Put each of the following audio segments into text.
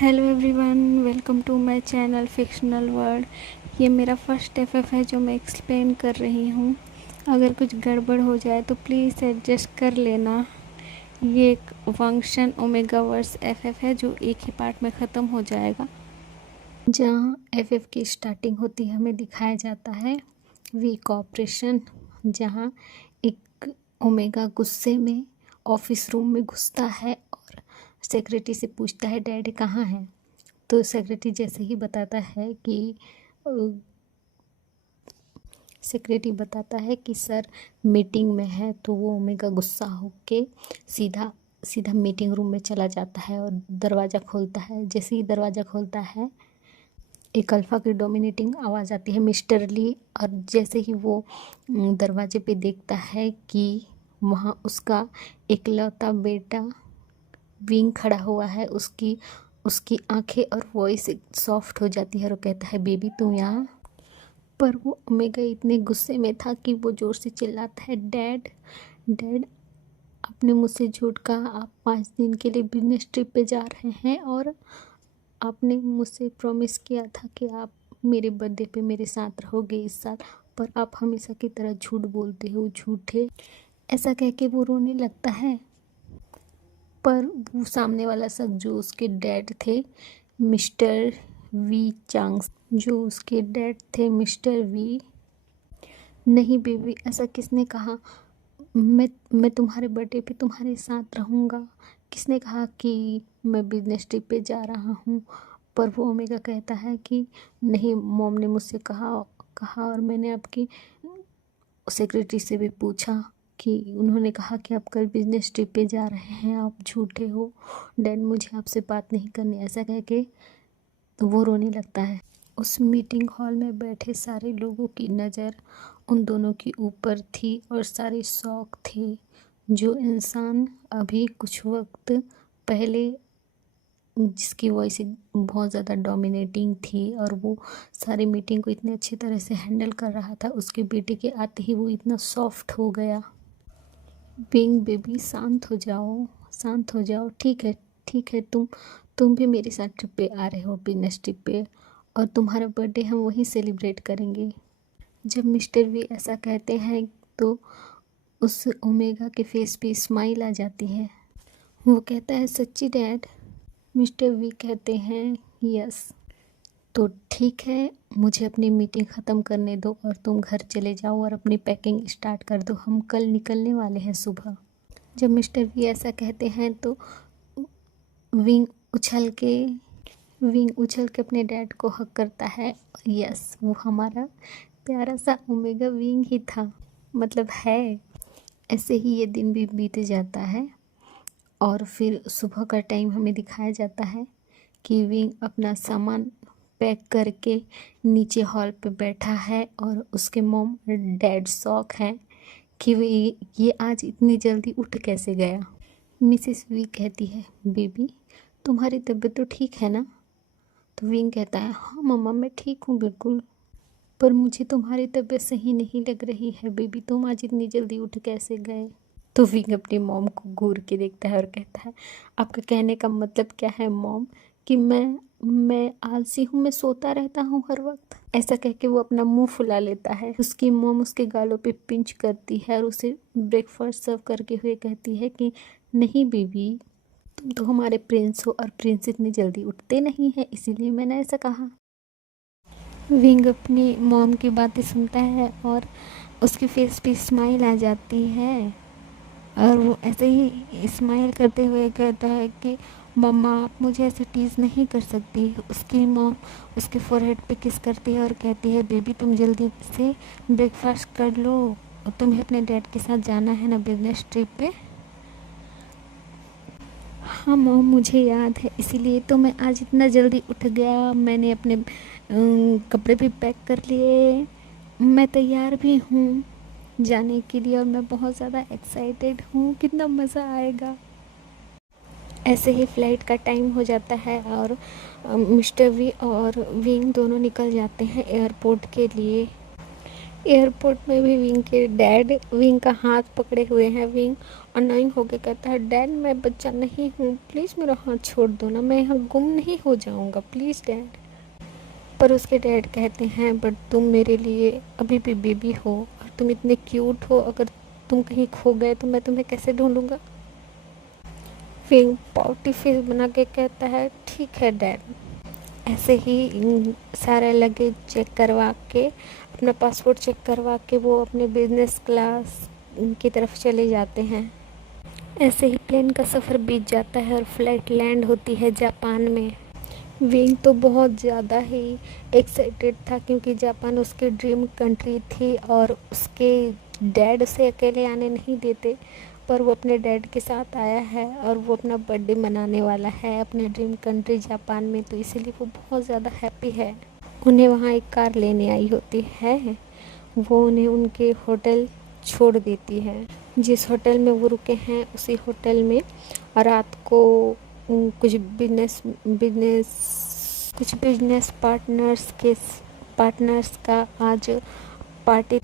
Hello everyone, welcome to my channel fictional world. ये मेरा first FF है जो मैं एक्सप्लेन कर रही हूँ। अगर कुछ गड़बड़ हो जाए तो प्लीज़ एडजस्ट कर लेना। ये एक फंक्शन ओमेगा वर्स एफएफ है जो एक ही पार्ट में ख़त्म हो जाएगा। जहाँ एफएफ की स्टार्टिंग होती है हमें दिखाया जाता है वीक ऑपरेशन, जहाँ एक ओमेगा गुस्से में ऑफिस रूम में घुसता है और सेक्रेटरी से पूछता है डैड कहाँ है। तो सेक्रेटरी जैसे ही बताता है कि सर मीटिंग में है, तो वो ओमेगा गुस्सा होके सीधा सीधा मीटिंग रूम में चला जाता है और दरवाज़ा खोलता है। जैसे ही दरवाज़ा खोलता है एक अल्फ़ा की डोमिनेटिंग आवाज़ आती है, मिस्टर ली। और जैसे ही वो दरवाजे पे देखता है कि वहाँ उसका इकलौता बेटा विंग खड़ा हुआ है, उसकी आंखें और वॉइस सॉफ्ट हो जाती है और वो कहता है बेबी तुम यहाँ। पर वो ओमेगा इतने गुस्से में था कि वो ज़ोर से चिल्लाता है डैड डैड, आपने मुझसे झूठ कहा। आप 5 दिन के लिए बिजनेस ट्रिप पे जा रहे हैं और आपने मुझसे प्रॉमिस किया था कि आप मेरे बर्थडे पे मेरे साथ रहोगे इस साल, पर आप हमेशा की तरह झूठ बोलते हो, झूठे। ऐसा कह के वो रोने लगता है। पर वो सामने वाला शख्स जो उसके डैड थे मिस्टर वी चांग्स, नहीं बेबी, ऐसा किसने कहा? मैं तुम्हारे बर्थडे पे तुम्हारे साथ रहूँगा। किसने कहा कि मैं बिजनेस ट्रिप पे जा रहा हूँ? पर वो ओमेगा कहता है कि नहीं, मॉम ने मुझसे कहा और मैंने आपकी सेक्रेटरी से भी पूछा कि उन्होंने कहा कि आप कल बिजनेस ट्रिप पे जा रहे हैं, आप झूठे हो डैड, मुझे आपसे बात नहीं करनी। ऐसा कह के तो वो रोने लगता है। उस मीटिंग हॉल में बैठे सारे लोगों की नज़र उन दोनों के ऊपर थी और सारे शौक थे। जो इंसान अभी कुछ वक्त पहले जिसकी वॉइस बहुत ज़्यादा डोमिनेटिंग थी और वो सारी मीटिंग को इतने अच्छी तरह से हैंडल कर रहा था, उसके बेटे के आते ही वो इतना सॉफ्ट हो गया। बिंग बेबी शांत हो जाओ, ठीक है, तुम भी मेरे साथ ट्रिप पे आ रहे हो, बिजनेस ट्रिप पे, और तुम्हारा बर्थडे हम वहीं सेलिब्रेट करेंगे। जब मिस्टर वी ऐसा कहते हैं तो उस ओमेगा के फेस पे स्माइल आ जाती है। वो कहता है सच्ची डैड? मिस्टर वी कहते हैं यस। तो ठीक है, मुझे अपनी मीटिंग ख़त्म करने दो और तुम घर चले जाओ और अपनी पैकिंग स्टार्ट कर दो, हम कल निकलने वाले हैं सुबह। जब मिस्टर वी ऐसा कहते हैं तो विंग उछल के अपने डैड को हक करता है। यस, वो हमारा प्यारा सा ओमेगा विंग ही था, मतलब है। ऐसे ही ये दिन भी बीत जाता है और फिर सुबह का टाइम हमें दिखाया जाता है कि विंग अपना सामान पैक करके नीचे हॉल पे बैठा है और उसके मॉम और डैड शॉक हैं कि ये आज इतनी जल्दी उठ कैसे गया। मिसेस वी कहती है बेबी तुम्हारी तबीयत तो ठीक है ना? तो विंग कहता है हाँ मम्मा, मैं ठीक हूँ बिल्कुल, पर मुझे तुम्हारी तबीयत सही नहीं लग रही है बेबी, तुम आज इतनी जल्दी उठ कैसे गए? तो विंग अपनी मॉम को घूर के देखता है और कहता है आपका कहने का मतलब क्या है मॉम, कि मैं आलसी हूँ, मैं सोता रहता हूँ हर वक्त? ऐसा कह के वो अपना मुंह फुला लेता है। उसकी मॉम उसके गालों पे पिंच करती है और उसे ब्रेकफास्ट सर्व करके हुए कहती है कि नहीं बेबी, तुम तो हमारे प्रिंस हो और प्रिंस इतनी जल्दी उठते नहीं हैं, इसीलिए मैंने ऐसा कहा। विंग अपनी मॉम की बातें सुनता है और उसके फेस पे स्माइल आ जाती है और वो ऐसे ही स्माइल करते हुए कहता है कि मम्मा आप मुझे ऐसे टीज़ नहीं कर सकती। उसकी मॉम उसके फोरहेड पे किस करती है और कहती है बेबी तुम जल्दी से ब्रेकफास्ट कर लो, तुम्हें अपने डैड के साथ जाना है ना बिजनेस ट्रिप पे। हाँ मॉम, मुझे याद है, इसीलिए तो मैं आज इतना जल्दी उठ गया। मैंने अपने कपड़े भी पैक कर लिए, मैं तैयार भी हूँ जाने के लिए और मैं बहुत ज़्यादा एक्साइटेड हूँ, कितना मज़ा आएगा। ऐसे ही फ़्लाइट का टाइम हो जाता है और मिस्टर वी और विंग दोनों निकल जाते हैं एयरपोर्ट के लिए। एयरपोर्ट में भी विंग के डैड विंग का हाथ पकड़े हुए हैं। विंग अनोइंग होके कहता है, डैड मैं बच्चा नहीं हूँ, प्लीज़ मेरा हाथ छोड़ दो ना, मैं यहाँ गुम नहीं हो जाऊँगा, प्लीज़ डैड। पर उसके डैड कहते हैं, बट तुम मेरे लिए अभी भी बेबी हो और तुम इतने क्यूट हो, अगर तुम कहीं खो गए तो मैं तुम्हें कैसे ढूंढूंगा। विंग पाउटी फेस बना के कहता है, ठीक है डैड। ऐसे ही सारा लगेज चेक करवा के, अपना पासपोर्ट चेक करवा के वो अपने बिजनेस क्लास की तरफ चले जाते हैं। ऐसे ही प्लेन का सफ़र बीत जाता है और फ्लाइट लैंड होती है जापान में। विंग तो बहुत ज़्यादा ही एक्साइटेड था क्योंकि जापान उसकी ड्रीम कंट्री थी और उसके डैड उसे अकेले आने नहीं देते, पर वो अपने डैड के साथ आया है और वो अपना बर्थडे मनाने वाला है अपने ड्रीम कंट्री जापान में, तो इसीलिए वो बहुत ज़्यादा हैप्पी है। उन्हें वहाँ एक कार लेने आई होती है, वो उन्हें उनके होटल छोड़ देती है। जिस होटल में वो रुके हैं उसी होटल में रात को कुछ बिजनेस पार्टनर्स का आज पार्टी।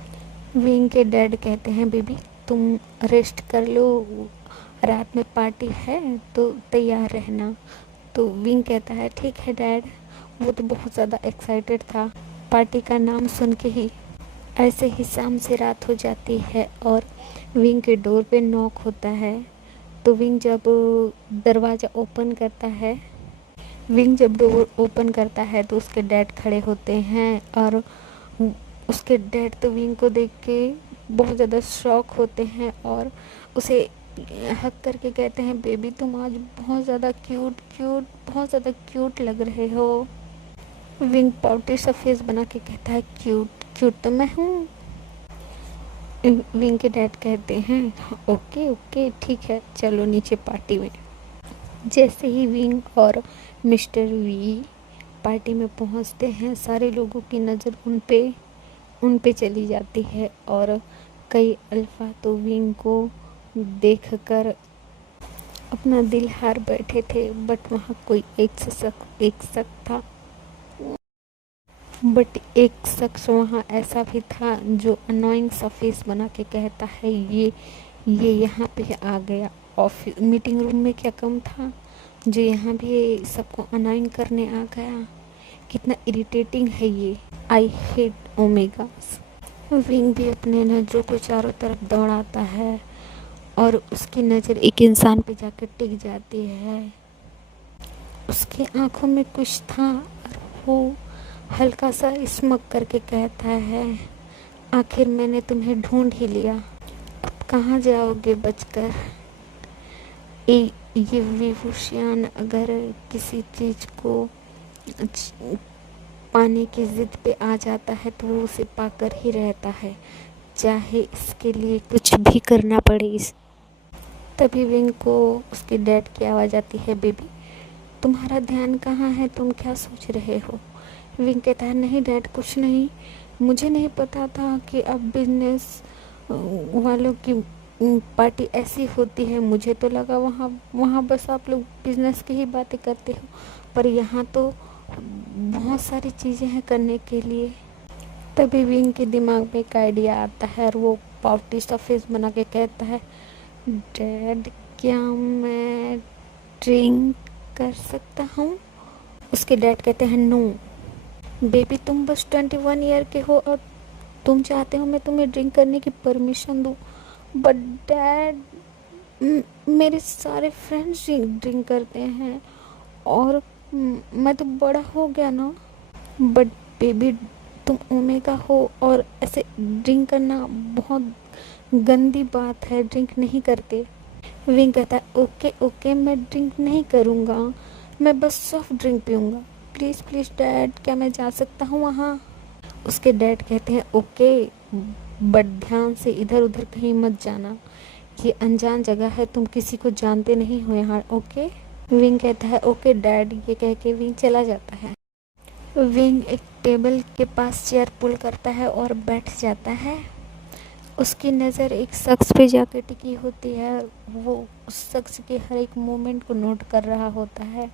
विंग के डैड कहते हैं, बेबी तुम रेस्ट कर लो, रात में पार्टी है तो तैयार रहना। तो विंग कहता है, ठीक है डैड। वो तो बहुत ज़्यादा एक्साइटेड था पार्टी का नाम सुन के ही। ऐसे ही शाम से रात हो जाती है और विंग के डोर पे नॉक होता है। तो विंग जब डोर ओपन करता है तो उसके डैड खड़े होते हैं और उसके डैड तो विंग को देख के बहुत ज़्यादा शॉक होते हैं और उसे हक करके कहते हैं, बेबी तुम आज बहुत ज़्यादा क्यूट लग रहे हो। विंग पाउटी सा फेस बना के कहता है, क्यूट क्यूट तो मैं हूँ। विंग के डैड कहते हैं, ओके ओके ठीक है, चलो नीचे पार्टी में। जैसे ही विंग और मिस्टर वी पार्टी में पहुंचते हैं, सारे लोगों की नज़र उन पे चली जाती है और कई अल्फा तो विंग को देखकर अपना दिल हार बैठे थे, बट वहाँ कोई एक शख्स वहाँ ऐसा भी था जो अनोइंग सा फेस बना के कहता है, ये यहाँ पे आ गया, ऑफिस मीटिंग रूम में क्या कम था जो यहाँ भी सबको अनोइंग करने आ गया, कितना इरिटेटिंग है ये, आई हेट ओमेगास। विंग भी अपने नज़रों को चारों तरफ दौड़ाता है और उसकी नज़र एक इंसान पे जाकर टिक जाती है। उसकी आंखों में कुछ था और वो हल्का सा स्मक करके कहता है, आखिर मैंने तुम्हें ढूंढ ही लिया, अब कहाँ जाओगे बचकर। ये विभूषियान अगर किसी चीज़ को पाने की ज़िद पे आ जाता है तो वो उसे पाकर ही रहता है, चाहे इसके लिए कुछ भी करना पड़े। तभी विंग को उसके डैड की आवाज़ आती है, बेबी तुम्हारा ध्यान कहाँ है, तुम क्या सोच रहे हो। विंग कहता है, नहीं डैड कुछ नहीं, मुझे नहीं पता था कि अब बिजनेस वालों की पार्टी ऐसी होती है, मुझे तो लगा वहाँ बस आप लोग बिजनेस की ही बातें करते हो, पर यहाँ तो बहुत सारी चीज़ें हैं करने के लिए। तभी विंग के दिमाग में एक आइडिया आता है और वो पाउटी सा फेस बना के कहता है, डैड क्या मैं ड्रिंक कर सकता हूँ। उसके डैड कहते हैं, नो बेबी तुम बस 21 ईयर के हो और तुम चाहते हो मैं तुम्हें ड्रिंक करने की परमिशन दूँ, बट डैड मेरे सारे फ्रेंड्स ड्रिंक करते हैं और मैं तो बड़ा हो गया ना। बट बेबी तुम ओमेगा हो और ऐसे ड्रिंक करना बहुत गंदी बात है, ड्रिंक नहीं करते। विंग कहता है, ओके ओके मैं ड्रिंक नहीं करूँगा, मैं बस सॉफ्ट ड्रिंक पीऊँगा, प्लीज़ प्लीज़ डैड क्या मैं जा सकता हूँ वहाँ। उसके डैड कहते हैं, ओके बट ध्यान से इधर उधर कहीं मत जाना, ये अनजान जगह है, तुम किसी को जानते नहीं हो यहाँ, ओके। विंग कहता है, ओके डैड, ये कह के विंग चला जाता है। विंग एक टेबल के पास चेयर पुल करता है और बैठ जाता है। उसकी नज़र एक शख्स पे जाकर टिकी होती है, वो उस शख्स के हर एक मोमेंट को नोट कर रहा होता है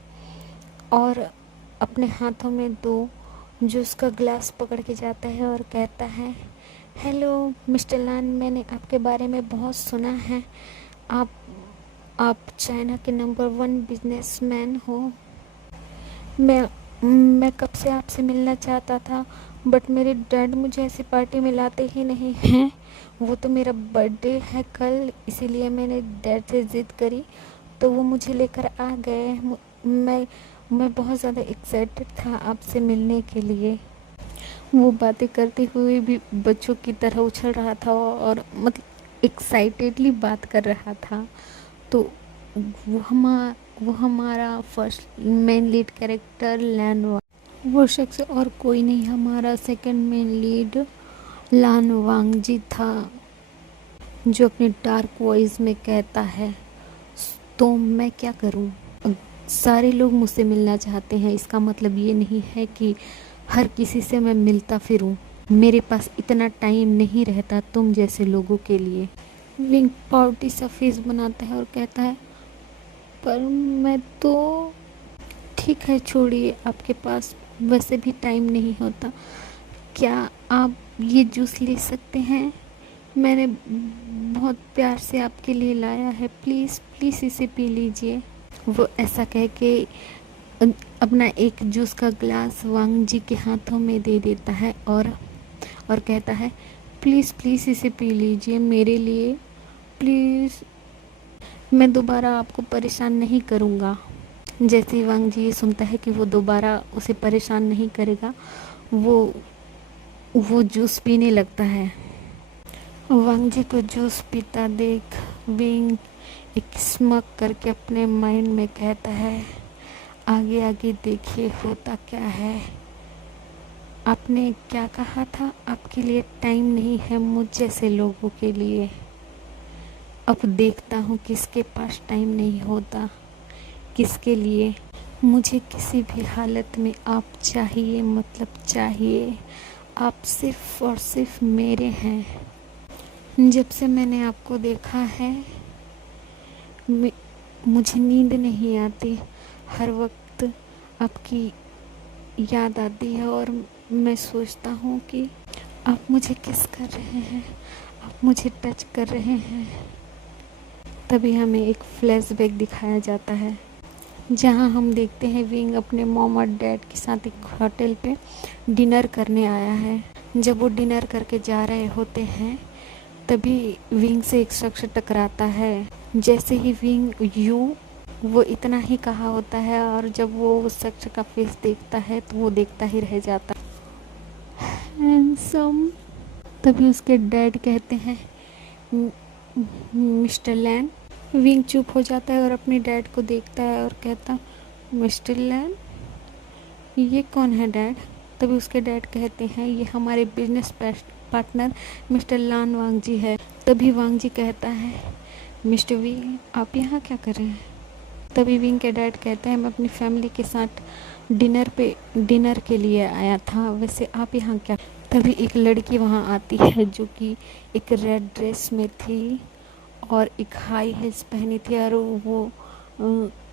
और अपने हाथों में दो जूस का ग्लास पकड़ के जाता है और कहता है, हेलो मिस्टर लान, मैंने आपके बारे में बहुत सुना है। आप आप चाइना के नंबर 1 बिजनेसमैन हो। मैं मैं कब से आपसे मिलना चाहता था, बट मेरे डैड मुझे ऐसी पार्टी में लाते ही नहीं हैं। वो तो मेरा बर्थडे है कल, इसीलिए मैंने डैड से ज़िद करी तो वो मुझे लेकर आ गए। मैं मैं बहुत ज़्यादा एक्साइटेड था आपसे मिलने के लिए। वो बातें करते हुए भी बच्चों की तरह उछल रहा था और मतलब एक्साइटेडली बात कर रहा था। तो वो हमारा फर्स्ट मेन लीड कैरेक्टर लैन, वो शख्स और कोई नहीं, हमारा सेकंड मेन लीड लान वांग जी था, जो अपने डार्क वॉइस में कहता है तो मैं क्या करूं। सारे लोग मुझसे मिलना चाहते हैं, इसका मतलब ये नहीं है कि हर किसी से मैं मिलता फिरूं। मेरे पास इतना टाइम नहीं रहता तुम जैसे लोगों के लिए। विंग पाउटी सा फेस बनाता है और कहता है पर मैं तो, ठीक है छोड़िए, आपके पास वैसे भी टाइम नहीं होता। क्या आप ये जूस ले सकते हैं? मैंने बहुत प्यार से आपके लिए लाया है, प्लीज़ प्लीज़ इसे पी लीजिए। वो ऐसा कह के अपना एक जूस का ग्लास वांग जी के हाथों में दे देता है और कहता है प्लीज़ प्लीज़ इसे पी लीजिए मेरे लिए, प्लीज़। मैं दोबारा आपको परेशान नहीं करूँगा। जैसे ही वांग जी ये सुनता है कि वो दोबारा उसे परेशान नहीं करेगा, वो वो जूस पीने लगता है। वांग जी को जूस पीता देख विंग एक स्मक करके अपने माइंड में कहता है आगे आगे देखिए होता क्या है। आपने क्या कहा था, आपके लिए टाइम नहीं है मुझ जैसे लोगों के लिए। अब देखता हूँ किसके पास टाइम नहीं होता, किसके लिए। मुझे किसी भी हालत में आप चाहिए, मतलब चाहिए। आप सिर्फ और सिर्फ मेरे हैं। जब से मैंने आपको देखा है मुझे नींद नहीं आती, हर वक्त आपकी याद आती है और मैं सोचता हूँ कि आप मुझे किस कर रहे हैं, आप मुझे टच कर रहे हैं। तभी हमें एक फ्लैशबैक दिखाया जाता है जहाँ हम देखते हैं विंग अपने मॉम और डैड के साथ एक होटल पे डिनर करने आया है। जब वो डिनर करके जा रहे होते हैं तभी विंग से एक शख्स टकराता है। जैसे ही विंग वो इतना ही कहा होता है और जब वो उस शख्स का फेस देखता है तो वो देखता ही रह जाता है, हैंडसम। तभी उसके डैड कहते हैं मिस्टर लैन। विंग चुप हो जाता है और अपने डैड को देखता है और कहता मिस्टर लैन, ये कौन है डैड? तभी उसके डैड कहते हैं ये हमारे बिजनेस पार्टनर मिस्टर लान वांग जी है। तभी वांग जी कहता है मिस्टर विंग, आप यहाँ क्या कर रहे हैं? तभी विंग के डैड कहते हैं मैं अपनी फैमिली के साथ डिनर के लिए आया था, वैसे आप यहाँ क्या? तभी एक लड़की वहाँ आती है जो कि एक रेड ड्रेस में थी और एक हाई हील्स पहनी थी और वो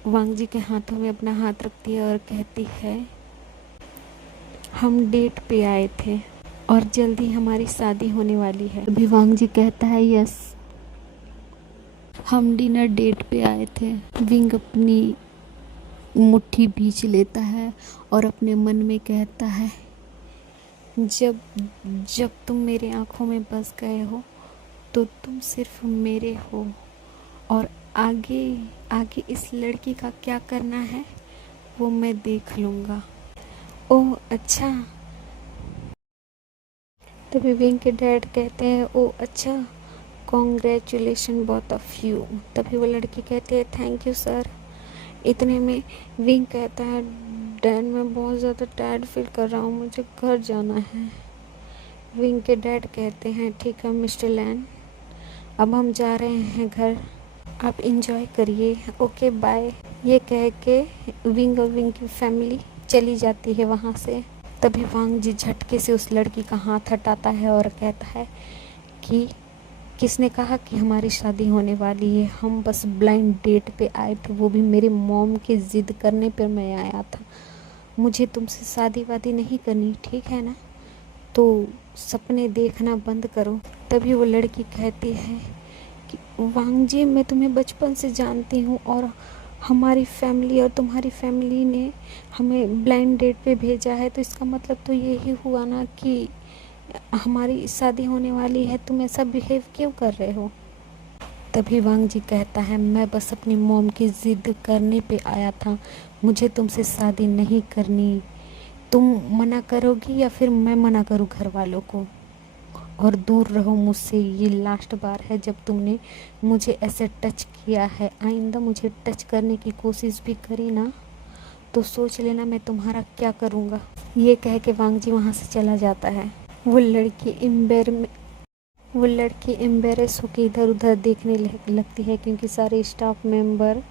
वांग जी के हाथों में अपना हाथ रखती है और कहती है हम डेट पे आए थे और जल्दी हमारी शादी होने वाली है। अभी वांग जी कहता है यस, हम डिनर डेट पे आए थे। विंग अपनी मुट्ठी भींच लेता है और अपने मन में कहता है जब जब तुम मेरे आँखों में बस गए हो तो तुम सिर्फ मेरे हो और आगे आगे इस लड़की का क्या करना है वो मैं देख लूँगा। ओह अच्छा। तभी विंग के डैड कहते हैं ओह अच्छा, कॉन्ग्रेचुलेशन बोथ ऑफ यू। तभी वो लड़की कहती है थैंक यू सर। इतने में विंग कहता है डैड मैं बहुत ज़्यादा टायर्ड फील कर रहा हूँ, मुझे घर जाना है। विंग के डैड कहते हैं ठीक है मिस्टर लैन, अब हम जा रहे हैं घर, आप इंजॉय करिए, ओके बाय। ये कह के विंग और विंग की फैमिली चली जाती है वहाँ से। तभी वांग जी झटके से उस लड़की का हाथ हटाता है और कहता है कि किसने कहा कि हमारी शादी होने वाली है, हम बस ब्लाइंड डेट पे आए थे, वो भी मेरे मॉम के ज़िद करने पर मैं आया था। मुझे तुमसे शादी वादी नहीं करनी, ठीक है ना? तो सपने देखना बंद करो। तभी वो लड़की कहती है कि वांग जी, मैं तुम्हें बचपन से जानती हूँ और हमारी फैमिली और तुम्हारी फैमिली ने हमें ब्लाइंड डेट पे भेजा है, तो इसका मतलब तो यही हुआ ना कि हमारी शादी होने वाली है। तुम ऐसा बिहेव क्यों कर रहे हो? तभी वांग जी कहता है, मैं बस अपनी मॉम की ज़िद करने पे आया था, मुझे तुमसे शादी नहीं करनी। तुम मना करोगी या फिर मैं मना करूँ घर वालों को? और दूर रहो मुझसे, ये लास्ट बार है जब तुमने मुझे ऐसे टच किया है। आइंदा मुझे टच करने की कोशिश भी करी ना तो सोच लेना मैं तुम्हारा क्या करूँगा। ये कह के वांग जी वहाँ से चला जाता है। वो लड़की एम्बेरस होकर इधर उधर देखने लगती है, क्योंकि सारे स्टाफ मेंबर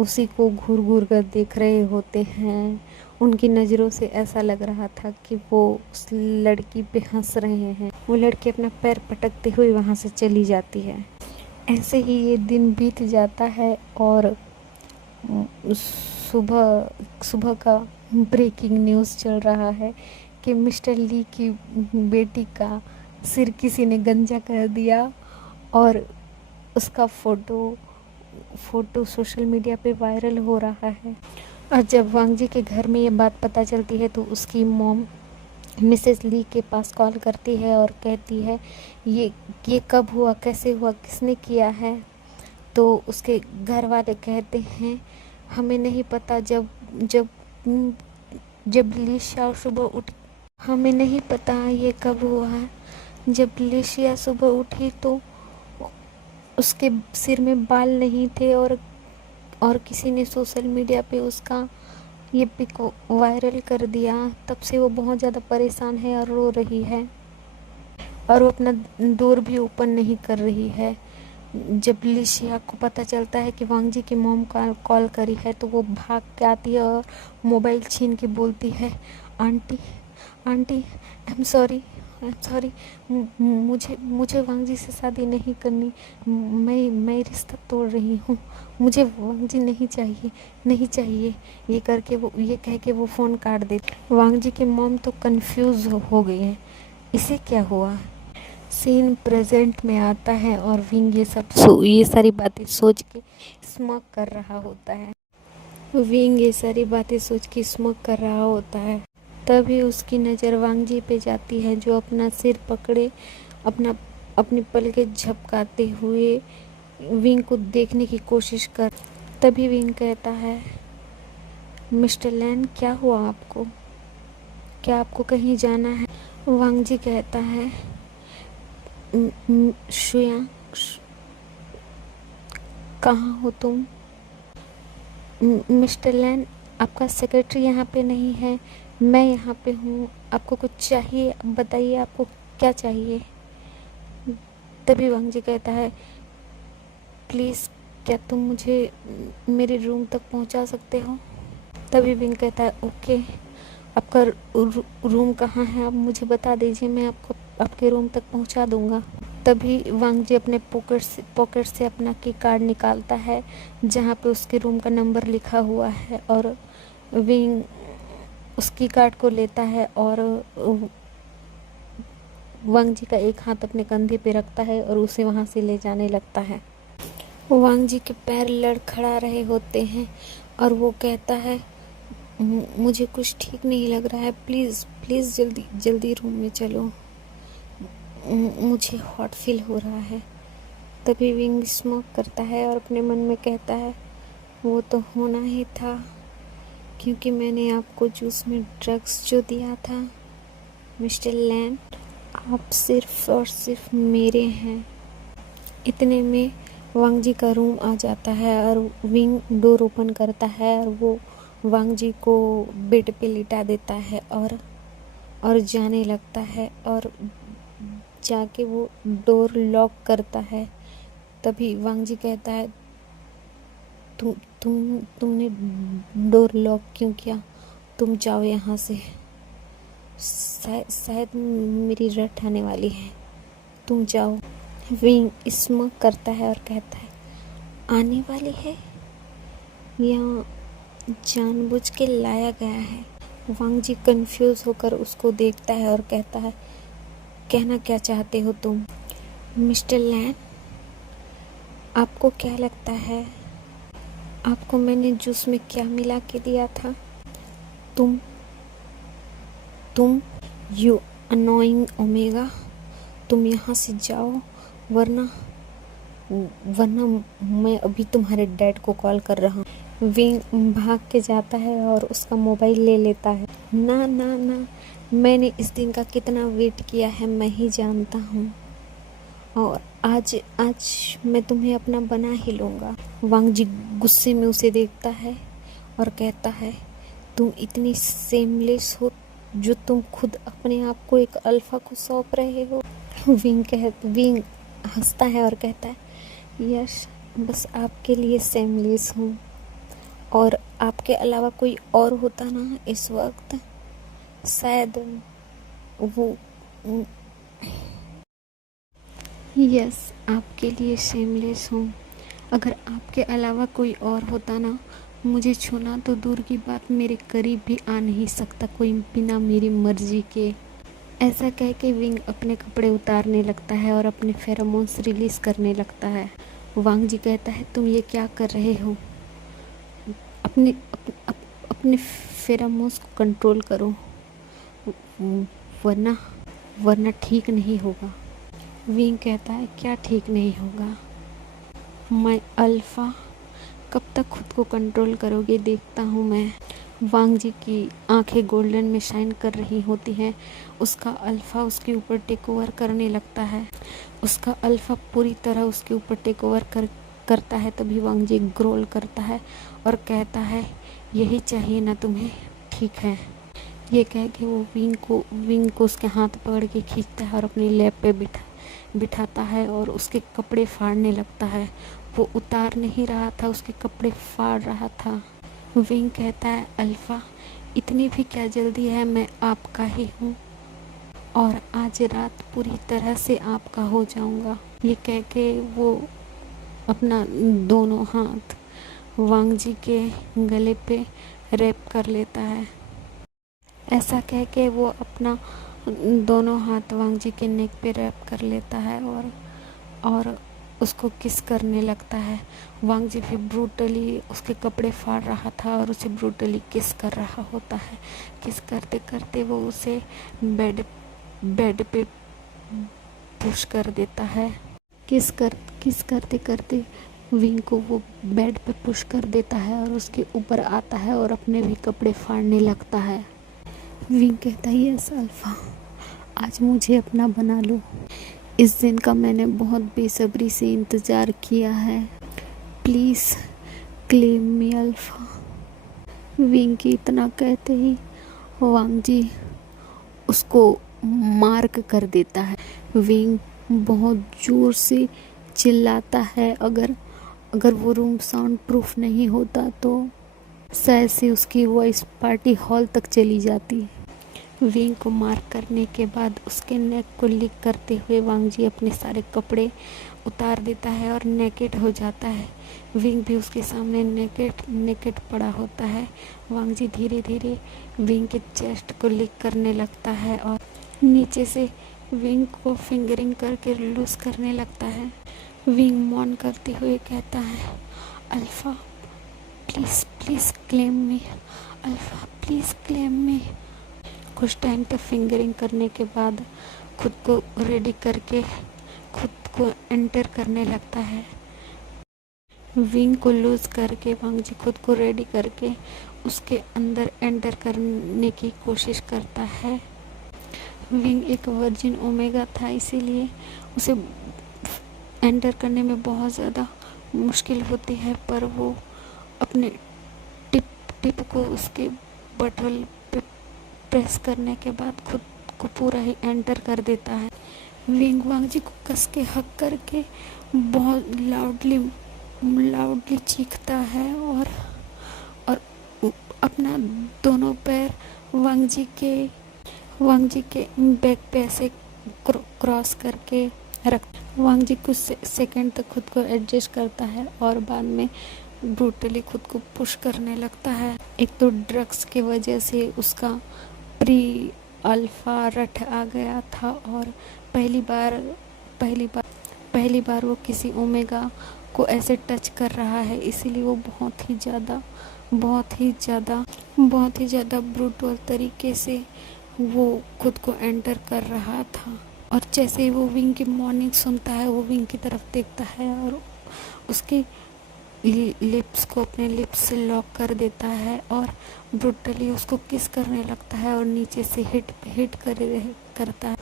उसी को घूर घूर कर देख रहे होते हैं। उनकी नज़रों से ऐसा लग रहा था कि वो उस लड़की पे हंस रहे हैं। वो लड़की अपना पैर पटकते हुए वहाँ से चली जाती है। ऐसे ही ये दिन बीत जाता है और सुबह सुबह का ब्रेकिंग न्यूज़ चल रहा है कि मिस्टर ली की बेटी का सिर किसी ने गंजा कर दिया और उसका फ़ोटो सोशल मीडिया पे वायरल हो रहा है। और जब वांग जी के घर में ये बात पता चलती है तो उसकी मॉम मिसेस ली के पास कॉल करती है और कहती है, ये कब हुआ, कैसे हुआ, किसने किया है? तो उसके घर वाले कहते हैं, हमें नहीं पता। जब जब जब लिशिया सुबह उठी, हमें नहीं पता ये कब हुआ है। जब लिशिया सुबह उठी तो उसके सिर में बाल नहीं थे और किसी ने सोशल मीडिया पे उसका ये पिक वायरल कर दिया। तब से वो बहुत ज़्यादा परेशान है और रो रही है और वो अपना डोर भी ओपन नहीं कर रही है। जब लिशिया को पता चलता है कि वांग जी की मॉम का कॉल करी है तो वो भाग के आती है और मोबाइल छीन के बोलती है, aunty aunty I am sorry, मुझे वांग जी से शादी नहीं करनी। मैं रिश्ता तोड़ रही हूँ, मुझे वांग जी नहीं चाहिए। ये कह के वो फ़ोन काट देती। वांग जी की मॉम तो कंफ्यूज हो गई है, इसे क्या हुआ। सीन प्रेजेंट में आता है और विंग ये सारी बातें सोच के स्मोक कर रहा होता है। विंग ये सारी बातें सोच के स्मोक कर रहा होता है। तभी उसकी नज़र वांग जी पे जाती है, जो अपना सिर पकड़े अपनी पलकें झपकाते हुए विंग को देखने की कोशिश कर। तभी विंग कहता है, मिस्टर लैन, क्या हुआ आपको? क्या आपको कहीं जाना है? वांग जी कहता है, शुया, कहाँ हो तुम? मिस्टर लैन, आपका सेक्रेटरी यहाँ पे नहीं है, मैं यहाँ पे हूँ। आपको कुछ चाहिए? बताइए, आपको क्या चाहिए? तभी वांग जी कहता है, प्लीज़ क्या तुम मुझे मेरे रूम तक पहुँचा सकते हो? तभी विंग कहता है, ओके, आपका रूम कहाँ है, आप मुझे बता दीजिए, मैं आपको आपके रूम तक पहुँचा दूँगा। तभी वांग जी अपने पॉकेट से अपना की कार्ड निकालता है, जहाँ पे उसके रूम का नंबर लिखा हुआ है, और विंग उस की कार्ड को लेता है और वांग जी का एक हाथ अपने कंधे पे रखता है और उसे वहाँ से ले जाने लगता है। वांग जी के पैर लड़खड़ा रहे होते हैं और वो कहता है, मुझे कुछ ठीक नहीं लग रहा है, प्लीज़ प्लीज़ जल्दी रूम में चलो, मुझे हॉट फील हो रहा है। तभी विंग स्मोक करता है और अपने मन में कहता है, वो तो होना ही था, क्योंकि मैंने आपको जूस में ड्रग्स जो दिया था मिस्टर लैन, आप सिर्फ और सिर्फ मेरे हैं। इतने में वांग जी का रूम आ जाता है और विंग डोर ओपन करता है और वो वांग जी को बेड पे लिटा देता है और जाने लगता है और जाके वो डोर लॉक करता है। तभी वांग जी कहता है, तुमने डोर लॉक क्यों किया? तुम जाओ यहाँ से, शायद मेरी रट आने वाली है, तुम जाओ। विंग स्मोक करता है और कहता है, आने वाली है या जानबूझ के लाया गया है? वांग जी कंफ्यूज होकर उसको देखता है और कहता है, कहना क्या चाहते हो तुम? मिस्टर लैन, आपको क्या लगता है आपको मैंने जूस में क्या मिला के दिया था? तुम यू अनोइंग ओमेगा, तुम यहाँ से जाओ, वरना वरना मैं अभी तुम्हारे डैड को कॉल कर रहा हूँ। विंग भाग के जाता है और उसका मोबाइल ले लेता है। ना ना ना, मैंने इस दिन का कितना वेट किया है मैं ही जानता हूँ, और आज आज मैं तुम्हें अपना बना ही लूँगा। वांग जी गुस्से में उसे देखता है और कहता है, तुम इतनी सेमलेस हो जो तुम खुद अपने आप को एक अल्फा को सौंप रहे हो। विंग हंसता है और कहता है, यश, बस आपके लिए सेमलेस हूँ, और आपके अलावा कोई और होता ना इस वक्त, शायद वो। यस, आपके लिए सेमलेस हूँ। अगर आपके अलावा कोई और होता ना, मुझे छूना तो दूर की बात, मेरे करीब भी आ नहीं सकता कोई बिना मेरी मर्जी के। ऐसा कह के विंग अपने कपड़े उतारने लगता है और अपने फेरोमोन्स रिलीज करने लगता है। वांग जी कहता है, तुम ये क्या कर रहे हो? अपने फेरोमोन्स को कंट्रोल करो, वरना वरना ठीक नहीं होगा। विंग कहता है, क्या ठीक नहीं होगा? मैं अल्फा, कब तक खुद को कंट्रोल करोगे, देखता हूँ मैं। वांग जी की आंखें गोल्डन में शाइन कर रही होती हैं। उसका अल्फा उसके ऊपर टेक ओवर करने लगता है। उसका अल्फा पूरी तरह उसके ऊपर टेक ओवर करता है। तभी वांग जी ग्रोल करता है और कहता है, यही चाहिए ना तुम्हें, ठीक है। ये कह के वो विंग को उसके हाथ पकड़ के खींचता है और अपनी लैप पे बिठाता है और उसके कपड़े फाड़ने लगता है। वो उतार नहीं रहा था, उसके कपड़े फाड़ रहा था। विंग कहता है, अल्फा, इतनी भी क्या जल्दी है, मैं आपका ही हूँ और आज रात पूरी तरह से आपका हो जाऊँगा। ये कह के वो अपना दोनों हाथ वांग जी के गले पे रैप कर लेता है। ऐसा कह के वो अपना दोनों हाथ वांग जी के नेक पे रैप कर लेता है और उसको किस करने लगता है। वांग जी भी ब्रूटली उसके कपड़े फाड़ रहा था और उसे ब्रूटली किस कर रहा होता है। किस करते करते वो उसे बेड पे पुश कर देता है। किस करते करते विंग को वो बेड पे पुश कर देता है और उसके ऊपर आता है और अपने भी कपड़े फाड़ने लगता है। विंग कहता है, यस अल्फा, आज मुझे अपना बना लो। इस दिन का मैंने बहुत बेसब्री से इंतज़ार किया है। Please claim me alpha. Wing की इतना कहते ही वांग जी उसको मार्क कर देता है। विंग बहुत ज़ोर से चिल्लाता है। अगर वो रूम साउंड प्रूफ नहीं होता तो शायद से उसकी वॉइस पार्टी हॉल तक चली जाती। विंग को मार करने के बाद उसके नेक को लिक करते हुए वांग जी अपने सारे कपड़े उतार देता है और नेकेड हो जाता है। विंग भी उसके सामने नेकेड पड़ा होता है। वांग जी धीरे धीरे विंग के चेस्ट को लिक करने लगता है और नीचे से विंग को फिंगरिंग करके लूज करने लगता है। विंग मौन करते हुए कहता है, alpha, please please claim me, alpha please claim me. कुछ टाइम तक फिंगरिंग करने के बाद खुद को रेडी करके खुद को एंटर करने लगता है। विंग को लूज करके वांग जी खुद को रेडी करके उसके अंदर एंटर करने की कोशिश करता है। विंग एक वर्जिन ओमेगा था, इसीलिए उसे एंटर करने में बहुत ज़्यादा मुश्किल होती है, पर वो अपने टिप को उसके बटल पे प्रेस करने के बाद खुद को पूरा ही एंटर कर देता है। विंग वांग जी को कस के हक करके बहुत लाउडली चीखता है और अपना दोनों पैर वांग जी के बैक पे ऐसे क्रॉस करके रख। वांग जी कुछ सेकंड तक खुद को एडजस्ट करता है और बाद में ब्रूटली खुद को पुश करने लगता है। एक तो ड्रग्स की वजह से उसका प्री अल्फा रट आ गया था, और पहली बार पहली बार पहली बार वो किसी ओमेगा को ऐसे टच कर रहा है, इसीलिए वो बहुत ही ज़्यादा ब्रूटल तरीके से वो खुद को एंटर कर रहा था। और जैसे ही वो विंग की मॉर्निंग सुनता है, वो विंग की तरफ देखता है और उसकी लिप्स को अपने लिप्स से लॉक कर देता है और ब्रूटली उसको किस करने लगता है और नीचे से हिट करता है।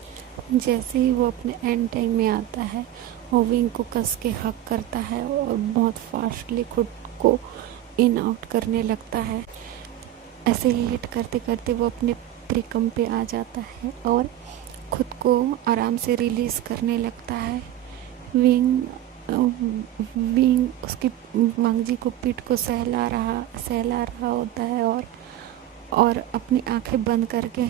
जैसे ही वो अपने एंड टाइम में आता है, वो विंग को कस के हक करता है और बहुत फास्टली खुद को इन आउट करने लगता है। ऐसे ही हिट करते करते वो अपने प्रिकम पे आ जाता है और खुद को आराम से रिलीज़ करने लगता है। विंग उसकी वांगजी को पीठ को सहला रहा होता है और अपनी आंखें बंद करके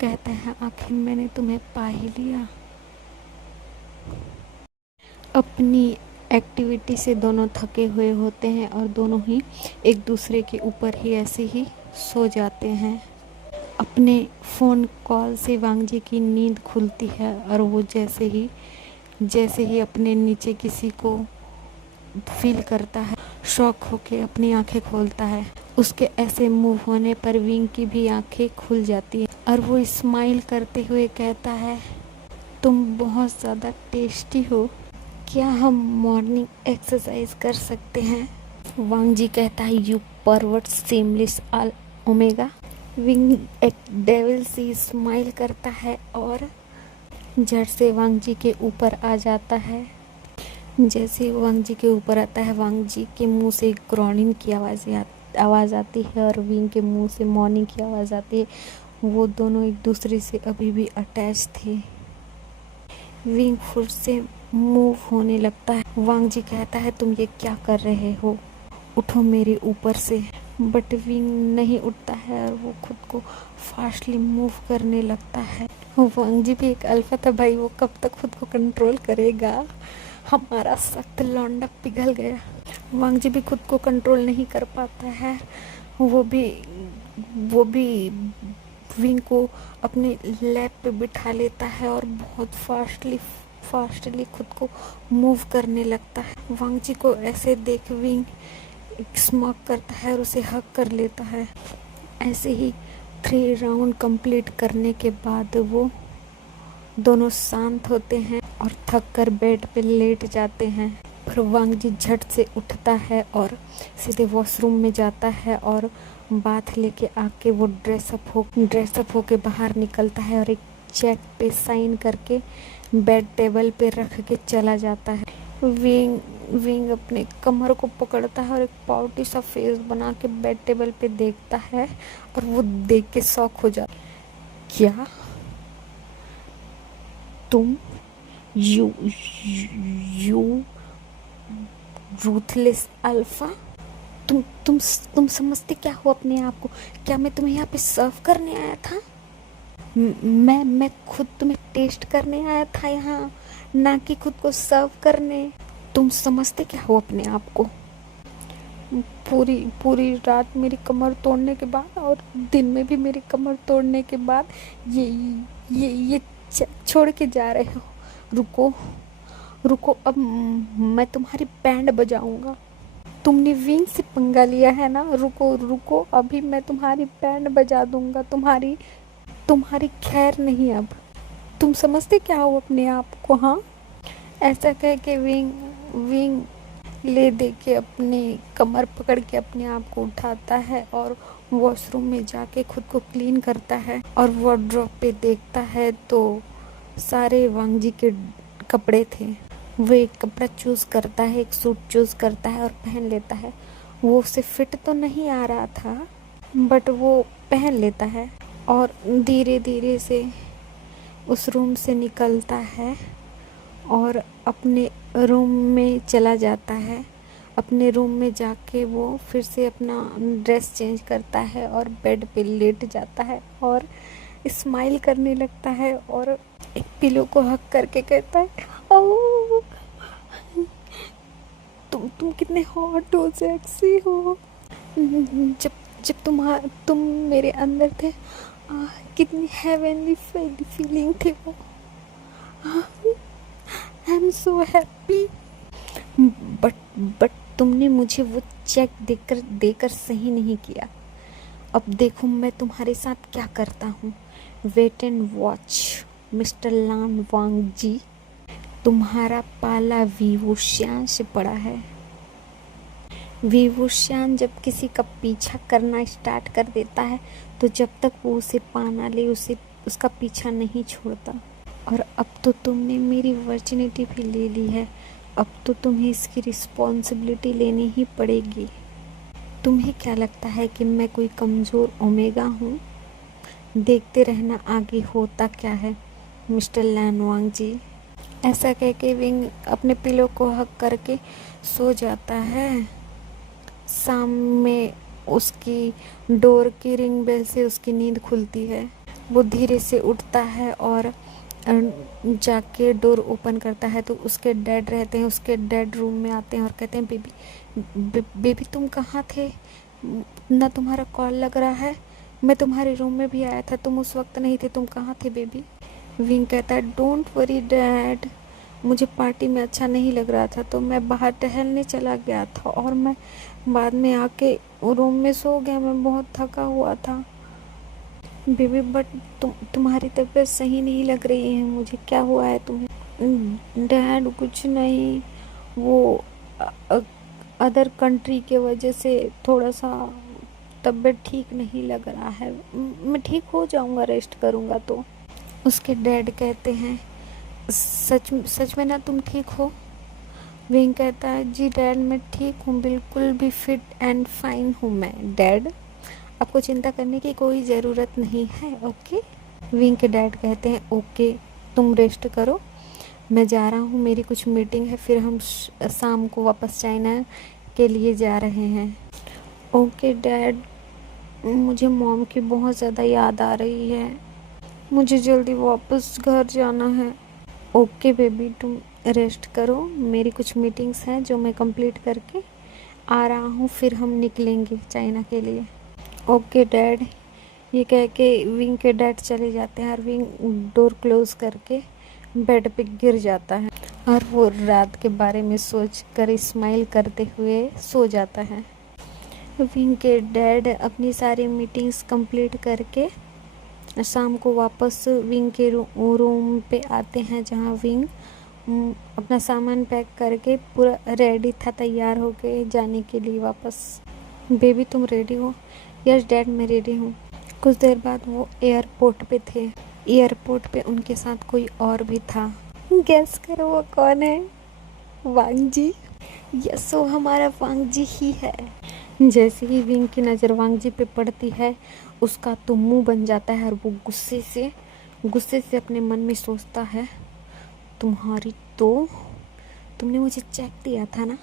कहते हैं, आखिर मैंने तुम्हें पा ही लिया। अपनी एक्टिविटी से दोनों थके हुए होते हैं और दोनों ही एक दूसरे के ऊपर ही ऐसे ही सो जाते हैं। अपने फ़ोन कॉल से वांगजी की नींद खुलती है और वो जैसे ही अपने नीचे किसी को फील करता है, शॉक होके अपनी आंखें खोलता है। उसके ऐसे मूव होने पर विंग की भी आंखें खुल जाती हैं और वो स्माइल करते हुए कहता है, तुम बहुत ज़्यादा टेस्टी हो, क्या हम मॉर्निंग एक्सरसाइज कर सकते हैं? वांगजी कहता है, you pervert seamless all omega. Wing एक डेविल सी स्माइल करता है और झट से वांगजी के ऊपर आ जाता है। जैसे वांगजी के ऊपर आता है, वांगजी के मुंह से ग्रॉनिंग की आवाज़ आती है और विंग के मुंह से मॉर्निंग की आवाज़ आती है। वो दोनों एक दूसरे से अभी भी अटैच थे। विंग फुट से मूव होने लगता है। वांगजी कहता है, तुम ये क्या कर रहे हो, उठो मेरे ऊपर से। बट विंग नहीं उठता है और वो खुद को फास्टली मूव करने लगता है। वांगजी भी एक अल्फा था भाई, वो कब तक खुद को कंट्रोल करेगा। हमारा सख्त लौंडा पिघल गया। वांगजी भी खुद को कंट्रोल नहीं कर पाता है। वो भी विंग को अपने लैप पे बिठा लेता है और बहुत फास्टली खुद को मूव करने लगता है। वांगजी को ऐसे देख विंग स्मॉक करता है और उसे हक कर लेता है। ऐसे ही 3 राउंड कंप्लीट करने के बाद वो दोनों शांत होते हैं और थक कर बेड पे लेट जाते हैं। पर वांगजी झट से उठता है और सीधे वॉशरूम में जाता है और बाथ लेके आके वो ड्रेसअप होके बाहर निकलता है और एक चेक पे साइन करके बेड टेबल पे रख के चला जाता है। विंग अपने कमर को पकड़ता है और एक पाउटी सा फेस बना के बेड टेबल पे देखता है और वो देख के शॉक हो जाता है। क्या तुम यू रूथलेस अल्फा, तुम समझते क्या हो अपने आप को? क्या मैं तुम्हें यहाँ पे सर्व करने आया था? मैं खुद तुम्हें टेस्ट करने आया था यहाँ, ना कि खुद को सर्व करने। तुम समझते क्या हो अपने आप को? पूरी रात मेरी कमर तोड़ने के बाद और दिन में भी मेरी कमर तोड़ने के बाद ये छोड़ के जा रहे हो। रुको, अब मैं तुम्हारी बैंड बजाऊंगा। तुमने विंग से पंगा लिया है ना, रुको, अभी मैं तुम्हारी बैंड बजा दूंगा। तुम्हारी खैर नहीं। अब तुम समझते क्या हो अपने आप को? हाँ, ऐसा कह के विंग ले दे के अपनी कमर पकड़ के अपने आप को उठाता है और वॉशरूम में जाके खुद को क्लीन करता है और वार्डरोब पे देखता है तो सारे वांगजी के कपड़े थे। वो एक कपड़ा चूज़ करता है, एक सूट चूज़ करता है और पहन लेता है। वो उसे फिट तो नहीं आ रहा था बट वो पहन लेता है और धीरे धीरे से उस रूम से निकलता है और अपने रूम में चला जाता है। अपने रूम में जाके वो फिर से अपना ड्रेस चेंज करता है और बेड पे लेट जाता है और स्माइल करने लगता है और एक पिलो को हक करके कहता है, ओ तुम कितने हॉट हो, सेक्सी हो। जब तुम मेरे अंदर थे, कितनी हेवनली फीलिंग थी वो। I am so happy. But but तुमने मुझे वो चेक देकर सही नहीं किया। अब देखो मैं तुम्हारे साथ क्या करता हूँ। वेट एंड वॉच मिस्टर लान वांग जी, तुम्हारा पाला विवुशियान से पड़ा है। विवुशियान जब किसी का पीछा करना स्टार्ट कर देता है तो जब तक वो उसे पा ना ले उसका पीछा नहीं छोड़ता। और अब तो तुमने मेरी वर्जिनिटी भी ले ली है, अब तो तुम्हें इसकी रिस्पॉन्सिबिलिटी लेनी ही पड़ेगी। तुम्हें क्या लगता है कि मैं कोई कमज़ोर ओमेगा हूँ? देखते रहना आगे होता क्या है मिस्टर लैन वांग जी। ऐसा कह के विंग अपने पिलो को हक करके सो जाता है। शाम में उसकी डोर की रिंग बेल से उसकी नींद खुलती है। वो धीरे से उठता है और जाके डोर ओपन करता है तो उसके डैड रहते हैं। उसके डैड रूम में आते हैं और कहते हैं बेबी तुम कहाँ थे, ना तुम्हारा कॉल लग रहा है। मैं तुम्हारे रूम में भी आया था, तुम उस वक्त नहीं थे, तुम कहाँ थे बेबी। विंग कहता है डोंट वरी डैड, मुझे पार्टी में अच्छा नहीं लग रहा था तो मैं बाहर टहलने चला गया था और मैं बाद में आके रूम में सो गया, मैं बहुत थका हुआ था। बेबी बट तुम्हारी तबीयत सही नहीं लग रही है, मुझे क्या हुआ है तुम्हें। डैड कुछ नहीं, वो अदर कंट्री के वजह से थोड़ा सा तबीयत ठीक नहीं लग रहा है, मैं ठीक हो जाऊंगा रेस्ट करूंगा तो। उसके डैड कहते हैं सच सच में ना तुम ठीक हो। विंग कहता है जी डैड मैं ठीक हूँ, बिल्कुल भी फिट एंड फाइन हूँ मैं डैड, आपको चिंता करने की कोई ज़रूरत नहीं है। ओके। विंग के डैड कहते हैं ओके तुम रेस्ट करो, मैं जा रहा हूँ, मेरी कुछ मीटिंग है, फिर हम शाम को वापस चाइना के लिए जा रहे हैं। ओके डैड, मुझे मॉम की बहुत ज़्यादा याद आ रही है, मुझे जल्दी वापस घर जाना है। ओके बेबी तुम रेस्ट करो, मेरी कुछ मीटिंग्स हैं जो मैं कंप्लीट करके आ रहा हूँ, फिर हम निकलेंगे चाइना के लिए। ओके डैड, ये कह के विंग के डैड चले जाते हैं और विंग डोर क्लोज करके बेड पे गिर जाता है और वो रात के बारे में सोच कर स्माइल करते हुए सो जाता है। विंग के डैड अपनी सारी मीटिंग्स कंप्लीट करके शाम को वापस विंग के रूम पे आते हैं जहाँ विंग अपना सामान पैक करके पूरा रेडी था, तैयार होके जाने के लिए वापस। बेबी तुम रेडी हो? यस डैड मैं रेडी हूँ। कुछ देर बाद वो एयरपोर्ट पे थे। एयरपोर्ट पे उनके साथ कोई और भी था। गेस करो वो कौन है? वांग जी। यस वो हमारा वांग जी ही है। जैसे ही विंग की नज़र वांग जी पे पड़ती है उसका तो मुंह बन जाता है और वो गुस्से से अपने मन में सोचता है तुम्हारी तो, तुमने मुझे चेक दिया था ना,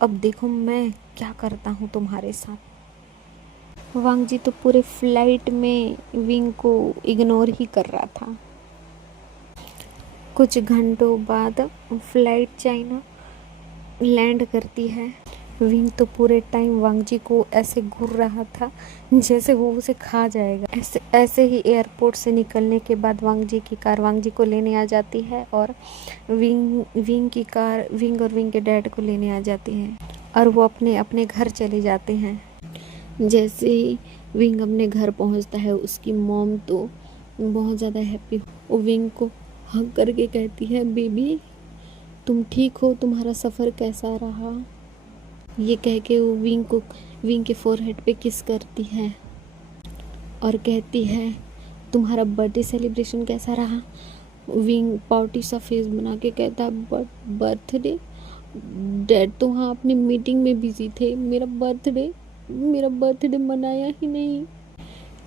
अब देखो मैं क्या करता हूँ तुम्हारे साथ। वांग जी तो पूरे फ्लाइट में विंग को इग्नोर ही कर रहा था। कुछ घंटों बाद फ्लाइट चाइना लैंड करती है। विंग तो पूरे टाइम वांग जी को ऐसे घूर रहा था जैसे वो उसे खा जाएगा। ऐसे ही एयरपोर्ट से निकलने के बाद वांग जी की कार वांग जी को लेने आ जाती है और विंग की कार विंग और विंग के डैड को लेने आ जाती है और वो अपने अपने घर चले जाते हैं। जैसे ही विंग अपने घर पहुंचता है उसकी मॉम तो बहुत ज़्यादा हैप्पी, वो विंग को हग करके कहती है बेबी तुम ठीक हो, तुम्हारा सफ़र कैसा रहा। ये कह के वो विंग के फोरहेड पे किस करती है और कहती है तुम्हारा बर्थडे सेलिब्रेशन कैसा रहा। विंग पाउटी सा फेस बना के कहता है बर्थडे डैड तो वहाँ अपनी मीटिंग में बिजी थे, मेरा बर्थडे मनाया ही नहीं।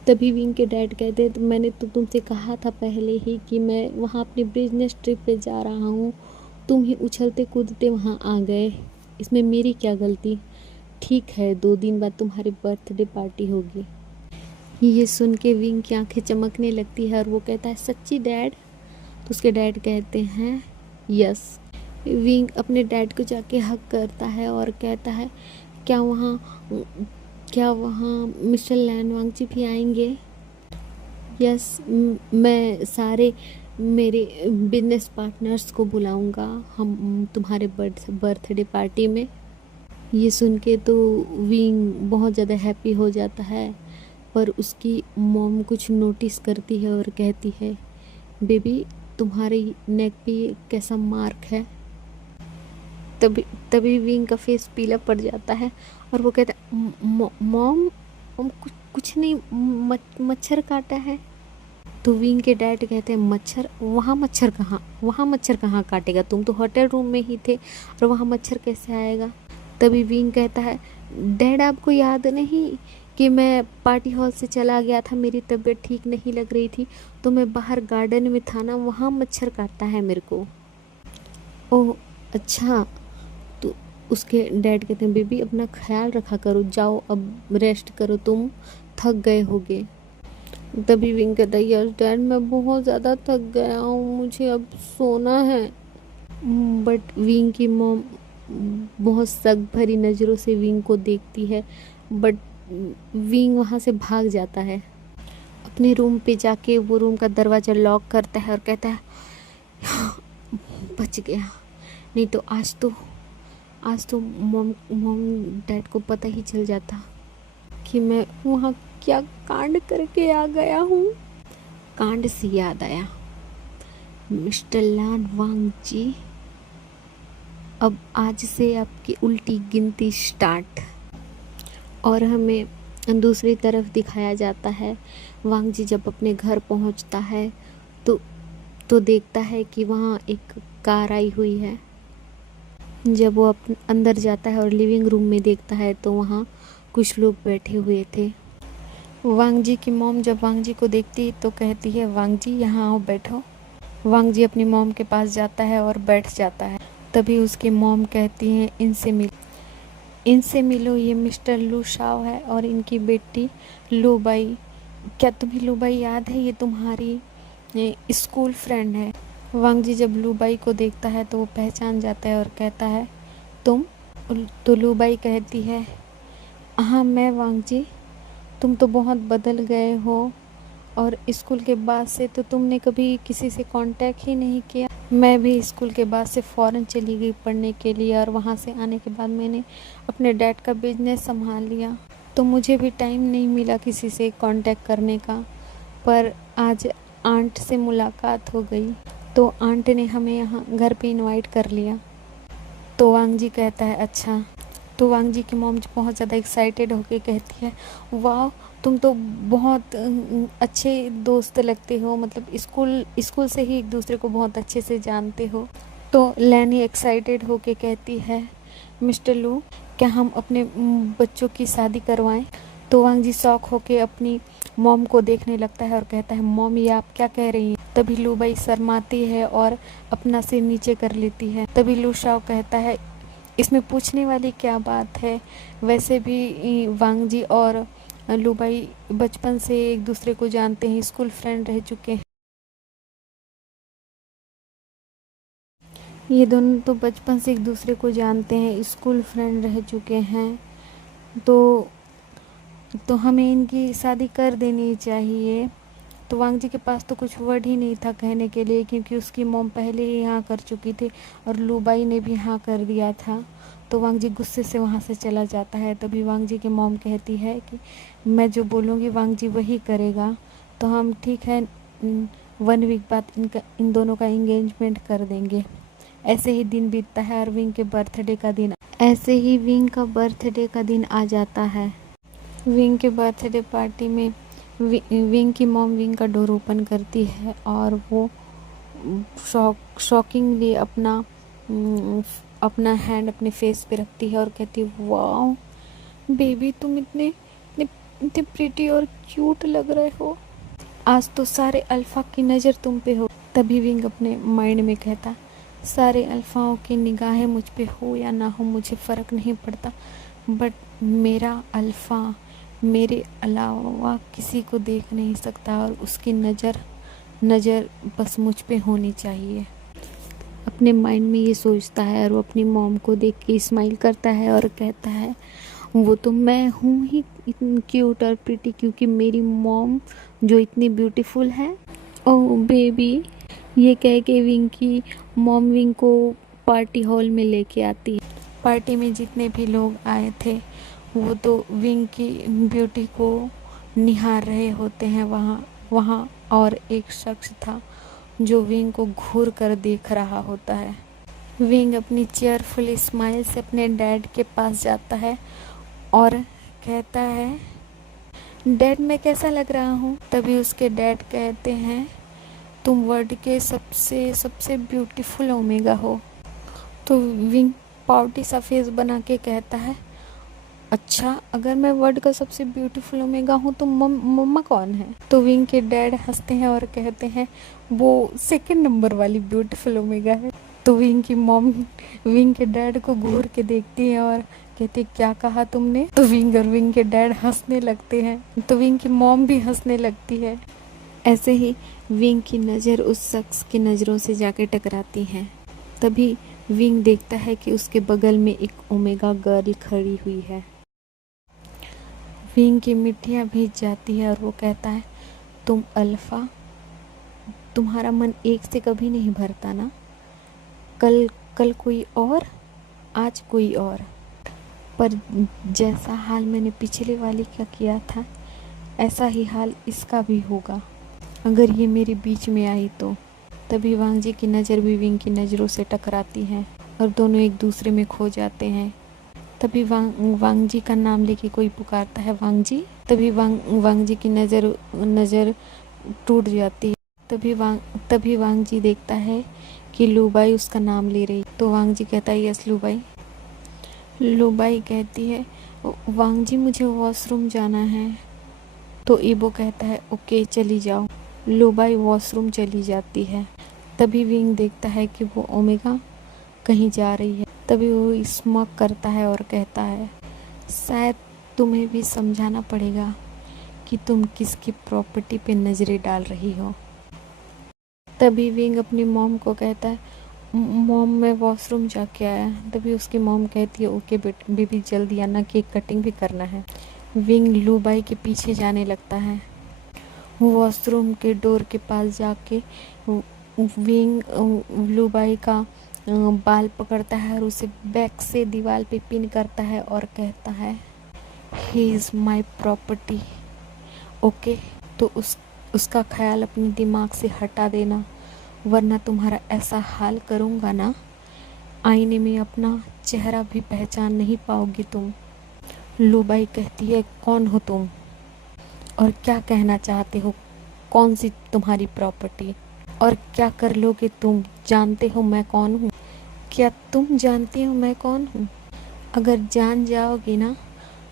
तभी विंग के डैड कहते हैं तो मैंने तो तुमसे कहा था पहले ही कि मैं वहाँ अपने बिजनेस ट्रिप पे जा रहा हूँ, तुम ही उछलते कूदते वहाँ आ गए, इसमें मेरी क्या गलती। ठीक है 2 दिन बाद तुम्हारी बर्थडे पार्टी होगी। ये सुन के विंग की आंखें चमकने लगती है और वो कहता है सच्ची डैड। तो उसके डैड कहते हैं यस। विंग अपने डैड को जाके हक करता है और कहता है क्या क्या वहाँ मिस्टर लैन वांगची भी आएंगे? यस, मैं सारे मेरे बिजनेस पार्टनर्स को बुलाऊंगा हम तुम्हारे बर्थडे पार्टी में। ये सुन के तो विंग बहुत ज़्यादा हैप्पी हो जाता है, पर उसकी मॉम कुछ नोटिस करती है और कहती है, बेबी तुम्हारे नेक पे कैसा मार्क है? तभी तभी विंग का फेस पीला पड़ जाता है और वो कहता है, मॉम कुछ नहीं, मच्छर काटा है। तो विंग के डैड कहते हैं, मच्छर? वहाँ मच्छर कहाँ काटेगा? तुम तो होटल रूम में ही थे और वहाँ मच्छर कैसे आएगा? तभी विंग कहता है, डैड आपको याद नहीं कि मैं पार्टी हॉल से चला गया था, मेरी तबीयत ठीक नहीं लग रही थी, तो मैं बाहर गार्डन में था ना, वहाँ मच्छर काटता है मेरे को। ओह अच्छा। तो उसके डैड कहते हैं, बेबी अपना ख्याल रखा करो, जाओ अब रेस्ट करो, तुम थक गए होगे। तभी विंग कहता है, यस डैड मैं बहुत ज़्यादा थक गया हूँ, मुझे अब सोना है। बट विंग की मॉम बहुत शक भरी नज़रों से विंग को देखती है, बट विंग वहाँ से भाग जाता है। अपने रूम पे जाके वो रूम का दरवाज़ा लॉक करता है और कहता है, बच गया, नहीं तो आज तो मॉम डैड को पता ही चल जाता कि मैं वहाँ क्या कांड करके आ गया हूँ। कांड से याद आया, मिस्टर लान वांगची, अब आज से आपकी उल्टी गिनती स्टार्ट। और हमें दूसरी तरफ दिखाया जाता है, वांगजी जब अपने घर पहुंचता है तो देखता है कि वहाँ एक कार आई हुई है। जब वो अंदर जाता है और लिविंग रूम में देखता है तो वहाँ कुछ लोग बैठे हुए थे। वांगजी की मॉम जब वांगजी को देखती तो कहती है, वांगजी यहाँ आओ, बैठो। वांगजी अपनी मॉम के पास जाता है और बैठ जाता है। तभी उसकी मॉम कहती है, इनसे मिलो, ये मिस्टर लू शाओ है और इनकी बेटी लूबाई। क्या तुम्हें लूबाई याद है? ये तुम्हारी स्कूल फ्रेंड है। वांगजी जब लूबाई को देखता है तो वो पहचान जाता है और कहता है, तुम? तो लूबाई कहती है, हाँ मैं वांगजी, तुम तो बहुत बदल गए हो और स्कूल के बाद से तो तुमने कभी किसी से कांटेक्ट ही नहीं किया। मैं भी स्कूल के बाद से फ़ॉरेन चली गई पढ़ने के लिए और वहाँ से आने के बाद मैंने अपने डैड का बिजनेस संभाल लिया, तो मुझे भी टाइम नहीं मिला किसी से कांटेक्ट करने का। पर आज आंट से मुलाकात हो गई तो आंट ने हमें यहाँ घर पे इनवाइट कर लिया। तो वांगजी कहता है, अच्छा। तो वांगजी की मॉम बहुत ज़्यादा एक्साइटेड होके कहती है, वाह तुम तो बहुत अच्छे दोस्त लगते हो, मतलब स्कूल से ही एक दूसरे को बहुत अच्छे से जानते हो। तो लैनी एक्साइटेड होके कहती है, मिस्टर लू क्या हम अपने बच्चों की शादी करवाएं? तो वांगजी शौक होके अपनी मॉम को देखने लगता है और कहता है, मॉम ये आप क्या कह रही हैं? तभी लूबाई शर्माती है और अपना सिर नीचे कर लेती है। तभी लू शाओ कहता है, इसमें पूछने वाली क्या बात है, वैसे भी वांगजी और लूबाई बचपन से एक दूसरे को जानते हैं, स्कूल फ्रेंड रह चुके हैं। ये दोनों तो बचपन से एक दूसरे को जानते हैं, स्कूल फ्रेंड रह चुके हैं, तो हमें इनकी शादी कर देनी चाहिए। तो वांगजी के पास तो कुछ वर्ड ही नहीं था कहने के लिए, क्योंकि उसकी मॉम पहले ही हाँ कर चुकी थी और लूबाई ने भी हाँ कर दिया था। तो वांगजी गुस्से से वहाँ से चला जाता है। तभी वांगजी की मॉम कहती है कि मैं जो बोलूँगी वांगजी वही करेगा, तो हम ठीक है 1 वीक बाद इन दोनों का इंगेजमेंट कर देंगे। ऐसे ही दिन बीतता है और विंग का बर्थडे का दिन आ जाता है। विंग के बर्थडे पार्टी में विंग की मॉम विंग का डोर ओपन करती है और वो शॉकिंगली अपना हैंड अपने फेस पे रखती है और कहती है, वाह बेबी तुम इतने इतने प्रिटी और क्यूट लग रहे हो, आज तो सारे अल्फा की नज़र तुम पे हो। तभी विंग अपने माइंड में कहता, सारे अल्फाओं की निगाहें मुझ पे हो या ना हो मुझे फ़र्क नहीं पड़ता, बट मेरा अल्फा मेरे अलावा किसी को देख नहीं सकता और उसकी नज़र बस मुझ पे होनी चाहिए। अपने माइंड में ये सोचता है और वो अपनी मॉम को देख के स्माइल करता है और कहता है, वो तो मैं हूँ ही इतनी क्यूट और प्रिटी, क्योंकि मेरी मॉम जो इतनी ब्यूटीफुल है। ओह बेबी, ये कह के विंग की मॉम विंग को पार्टी हॉल में लेके आती है। पार्टी में जितने भी लोग आए थे वो तो विंग की ब्यूटी को निहार रहे होते हैं वहाँ वहाँ और एक शख्स था जो विंग को घूर कर देख रहा होता है। विंग अपनी चेयरफुल स्माइल से अपने डैड के पास जाता है और कहता है, डैड मैं कैसा लग रहा हूँ? तभी उसके डैड कहते हैं, तुम वर्ल्ड के सबसे सबसे ब्यूटीफुल ओमेगा हो। तो विंग पाउटी सा फेस बना के कहता है, अच्छा अगर मैं वर्ल्ड का सबसे ब्यूटीफुल ओमेगा हूँ तो मम्मा कौन है? तो विंग के डैड हंसते हैं और कहते हैं, वो सेकंड नंबर वाली ब्यूटीफुल ओमेगा है। तो विंग की मॉम विंग के डैड को घूर के देखती है और कहती, क्या कहा तुमने? तो विंग और विंग के डैड हंसने लगते हैं। तो विंग की मॉम भी हंसने लगती है। ऐसे ही विंग की नज़र उस शख्स की नज़रों से जाके टकराती है। तभी विंग देखता है कि उसके बगल में एक ओमेगा गर्ल खड़ी हुई है। विंग की मिट्टियाँ भीग जाती है और वो कहता है, तुम अल्फ़ा, तुम्हारा मन एक से कभी नहीं भरता ना? कल कल कोई और, आज कोई और। पर जैसा हाल मैंने पिछले वाली का किया था ऐसा ही हाल इसका भी होगा अगर ये मेरे बीच में आई तो। तभी वांग जी की नज़र भी विंग की नज़रों से टकराती है और दोनों एक दूसरे में खो जाते हैं। तभी वांग जी का नाम लेके कोई पुकारता है, वांग जी। तभी वांग जी की नज़र टूट जाती है। तभी वांग जी देखता है कि लूबाई उसका नाम ले रही। तो वांग जी कहता है, यस लूबाई। लूबाई कहती है, वांग जी मुझे वॉशरूम जाना है। तो ईबो कहता है, ओके चली जाओ। लूबाई वॉशरूम चली जाती है। तभी विंग देखता है कि वो ओमेगा कहीं जा रही है। तभी वो स्मॉक करता है और कहता है, शायद तुम्हें भी समझाना पड़ेगा कि तुम किसकी प्रॉपर्टी पे नज़रें डाल रही हो। तभी विंग अपनी मॉम को कहता है, मॉम मैं वॉशरूम जाके आया। तभी उसकी मॉम कहती है, ओके बेबी जल्दी आना, केक कटिंग भी करना है। विंग लूबाई के पीछे जाने लगता है। वॉशरूम के डोर के पास जाके विंग लूबाई का बाल पकड़ता है और उसे बैक से दीवार पे पिन करता है और कहता है, he is my property, okay. तो उसका ख्याल अपने दिमाग से हटा देना, वरना तुम्हारा ऐसा हाल करूँगा ना, आईने में अपना चेहरा भी पहचान नहीं पाओगी तुम। लूबाई कहती है, कौन हो तुम और क्या कहना चाहते हो? कौन सी तुम्हारी प्रॉपर्टी और क्या कर लोगे तुम? जानते हो मैं कौन हूँ? क्या तुम जानती हो मैं कौन हूँ? अगर जान जाओगी ना,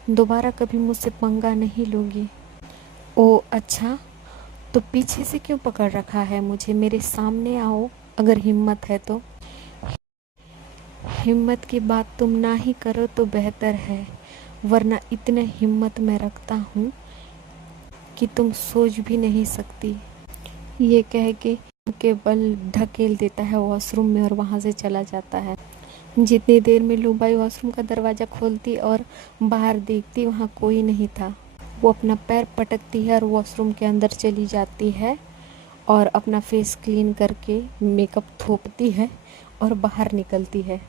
दोबारा कभी मुझसे पंगा नहीं लोगी। ओ अच्छा, तो पीछे से क्यों पकड़ रखा है मुझे? मेरे सामने आओ अगर हिम्मत है तो। हिम्मत की बात तुम ना ही करो तो बेहतर है, वरना इतने हिम्मत मैं रखता हूँ कि तुम सोच भी नहीं सकती। ये कह के केवल ढकेल देता है वॉशरूम में और वहाँ से चला जाता है। जितनी देर में लूबाई वॉशरूम का दरवाज़ा खोलती और बाहर देखती, वहाँ कोई नहीं था। वो अपना पैर पटकती है और वॉशरूम के अंदर चली जाती है और अपना फेस क्लीन करके मेकअप थोपती है और बाहर निकलती है।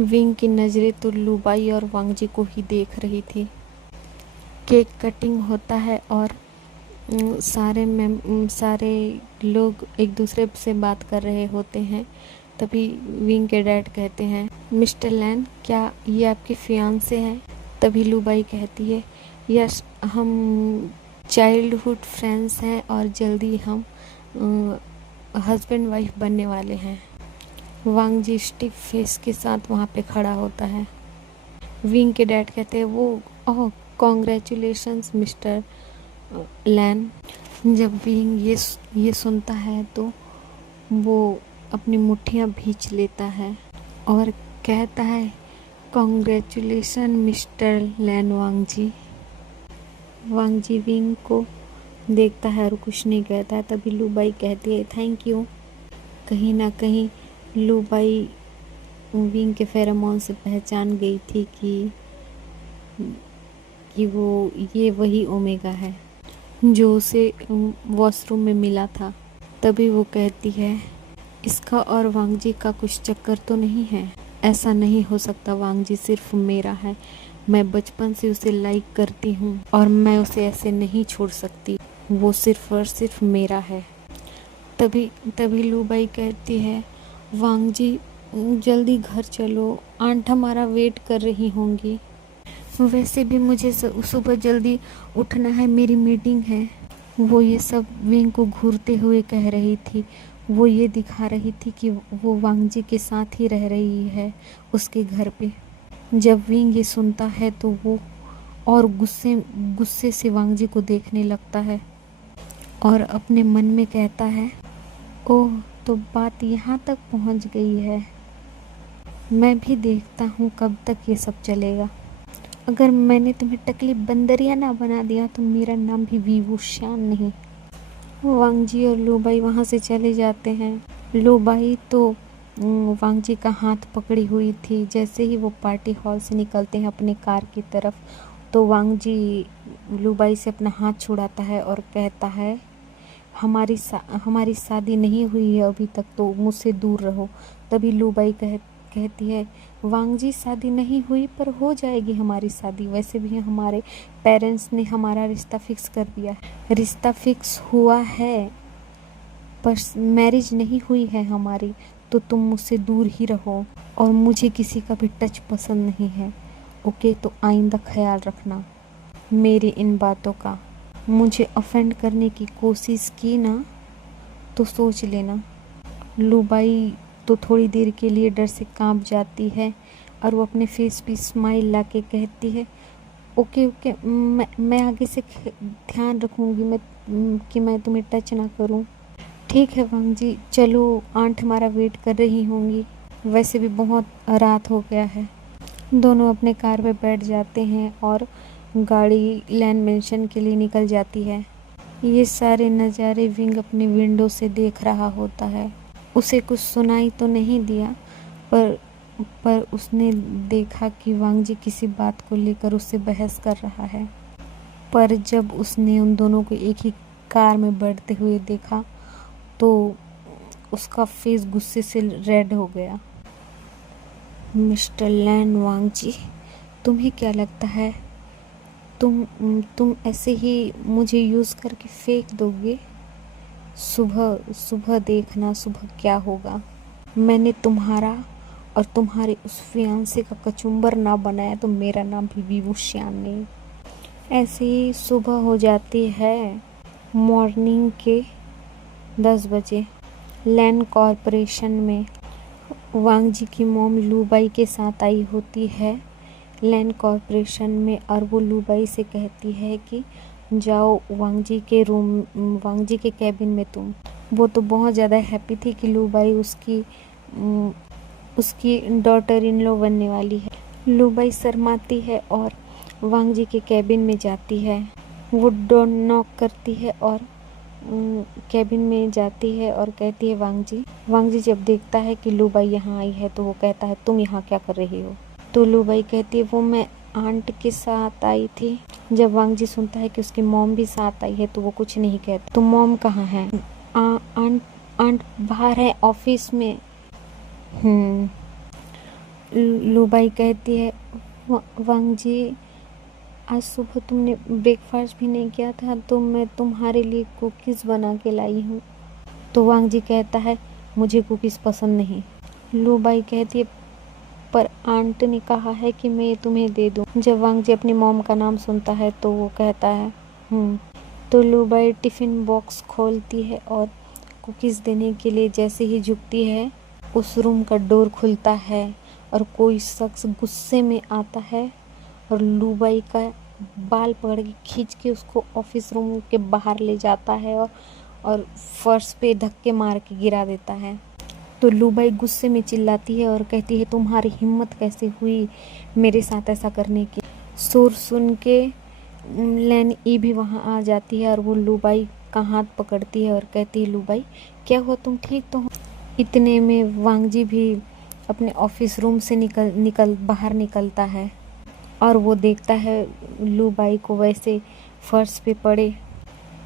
विंग की नज़रें तो लूबाई और वांग जी को ही देख रही थी। केक कटिंग होता है और सारे लोग एक दूसरे से बात कर रहे होते हैं। तभी विंग के डैड कहते हैं, मिस्टर लैन, क्या ये आपके फियांसे हैं? तभी लूबाई कहती है, यस, हम चाइल्डहुड फ्रेंड्स हैं और जल्दी हम हस्बैंड वाइफ बनने वाले हैं। वांग जी स्टिफ फेस के साथ वहाँ पे खड़ा होता है। विंग के डैड कहते हैं, वो ओह कॉन्ग्रेचुलेशंस मिस्टर लैन। जब विंग ये सुनता है तो वो अपनी मुट्ठियाँ भींच लेता है और कहता है, कॉन्ग्रेचुलेशन मिस्टर लैन वांग जी। वांग जी विंग को देखता है और कुछ नहीं कहता है। तभी लूबाई कहती है, थैंक यू। कहीं ना कहीं लूबाई विंग के फेरोमोन से पहचान गई थी कि कि ये वही ओमेगा है जो उसे वॉशरूम में मिला था। तभी वो कहती है, इसका और वांगजी का कुछ चक्कर तो नहीं है? ऐसा नहीं हो सकता, वांगजी सिर्फ मेरा है। मैं बचपन से उसे लाइक करती हूँ और मैं उसे ऐसे नहीं छोड़ सकती। वो सिर्फ और सिर्फ मेरा है। तभी तभी लूबाई कहती है, वांगजी जल्दी घर चलो, आंट हमारा वेट कर रही होंगी। वैसे भी मुझे सुबह जल्दी उठना है, मेरी मीटिंग है। वो ये सब विंग को घूरते हुए कह रही थी। वो ये दिखा रही थी कि वो वांगजी के साथ ही रह रही है उसके घर पे। जब विंग ये सुनता है तो वो और गुस्से से वांगजी को देखने लगता है और अपने मन में कहता है, ओह, तो बात यहाँ तक पहुँच गई है। मैं भी देखता हूँ कब तक ये सब चलेगा। अगर मैंने तुम्हें टकली बंदरिया ना बना दिया तो मेरा नाम भी विवुश्यान नहीं। वांगजी और लूबाई वहाँ से चले जाते हैं। लूबाई तो वांगजी का हाथ पकड़ी हुई थी। जैसे ही वो पार्टी हॉल से निकलते हैं अपने कार की तरफ, तो वांगजी लूबाई से अपना हाथ छुड़ाता है और कहता है, हमारी शादी नहीं हुई है अभी तक, तो मुझसे दूर रहो। तभी लूबाई कहती है, वांगजी शादी नहीं हुई पर हो जाएगी हमारी शादी। वैसे भी हमारे पेरेंट्स ने हमारा रिश्ता फिक्स कर दिया है। रिश्ता फिक्स हुआ है पर मैरिज नहीं हुई है हमारी, तो तुम मुझसे दूर ही रहो और मुझे किसी का भी टच पसंद नहीं है। ओके, तो आइंदा ख्याल रखना मेरी इन बातों का। मुझे ऑफेंड करने की कोशिश की ना तो सोच लेना। लूबाई तो थोड़ी देर के लिए डर से कांप जाती है और वो अपने फेस पे स्माइल ला के कहती है, ओके ओके, मैं आगे से ध्यान रखूँगी कि मैं तुम्हें टच ना करूँ। ठीक है वांगजी, चलो, आंट हमारा वेट कर रही होंगी। वैसे भी बहुत रात हो गया है। दोनों अपने कार पे बैठ जाते हैं और गाड़ी लैंड मेंशन के लिए निकल जाती है। ये सारे नज़ारे विंग अपने विंडो से देख रहा होता है। उसे कुछ सुनाई तो नहीं दिया, पर उसने देखा कि वांगजी किसी बात को लेकर उससे बहस कर रहा है। पर जब उसने उन दोनों को एक ही कार में बैठते हुए देखा तो उसका फेस गुस्से से रेड हो गया। मिस्टर लैन वांगजी, तुम्हें क्या लगता है तुम ऐसे ही मुझे यूज़ करके फेंक दोगे? सुबह सुबह देखना, सुबह क्या होगा। मैंने तुम्हारा और तुम्हारे उस फियांसे का कचुम्बर ना बनाया तो मेरा नाम भी विवुश्यान नहीं। ऐसे ही सुबह हो जाती है। मॉर्निंग के 10 बजे लैंड कॉरपोरेशन में वांगजी की मॉम लूबाई के साथ आई होती है लैंड कॉरपोरेशन में, और वो लूबाई से कहती है कि जाओ वांगजी के कैबिन में तुम। वो तो बहुत ज़्यादा हैप्पी थी कि लूबाई उसकी डॉटर इन लॉ बनने वाली है। लूबाई शर्माती है और वांगजी के कैबिन में जाती है। वो डोर नॉक करती है और कैबिन में जाती है और कहती है, वांगजी जब देखता है कि लूबाई यहाँ आई है तो वो कहता है, तुम यहाँ क्या कर रही हो? तो लूबाई कहती है, वो मैं आंट के साथ आई थी। जब वांगजी सुनता है कि उसकी मॉम भी साथ आई है तो वो कुछ नहीं कहता। तो मॉम कहाँ है? आंट बाहर है, ऑफिस में। लूबाई कहती है, वांगजी आज सुबह तुमने ब्रेकफास्ट भी नहीं किया था तो मैं तुम्हारे लिए कुकीज़ बना के लाई हूँ। तो वांगजी कहता है, मुझे कुकीज़ पसंद नहीं। लूबाई कहती है, पर आंट ने कहा है कि मैं तुम्हें दे दूँ। जब वांगजी अपनी मॉम का नाम सुनता है तो वो कहता है तो लूबाई टिफ़िन बॉक्स खोलती है और कुकीज़ देने के लिए जैसे ही झुकती है, उस रूम का डोर खुलता है और कोई शख्स गुस्से में आता है और लूबाई का बाल पकड़ के खींच के उसको ऑफिस रूम के बाहर ले जाता है और फर्श पे धक्के मार के गिरा देता है। तो लूबाई गुस्से में चिल्लाती है और कहती है, तुम्हारी हिम्मत कैसे हुई मेरे साथ ऐसा करने की? शोर सुन के लैन ई भी वहाँ आ जाती है और वो लूबाई का हाथ पकड़ती है और कहती है, लूबाई क्या हुआ, तुम ठीक तो हो? इतने में वांगजी भी अपने ऑफिस रूम से बाहर निकलता है। और वो देखता है लू बाई को वैसे फर्श पे पड़े।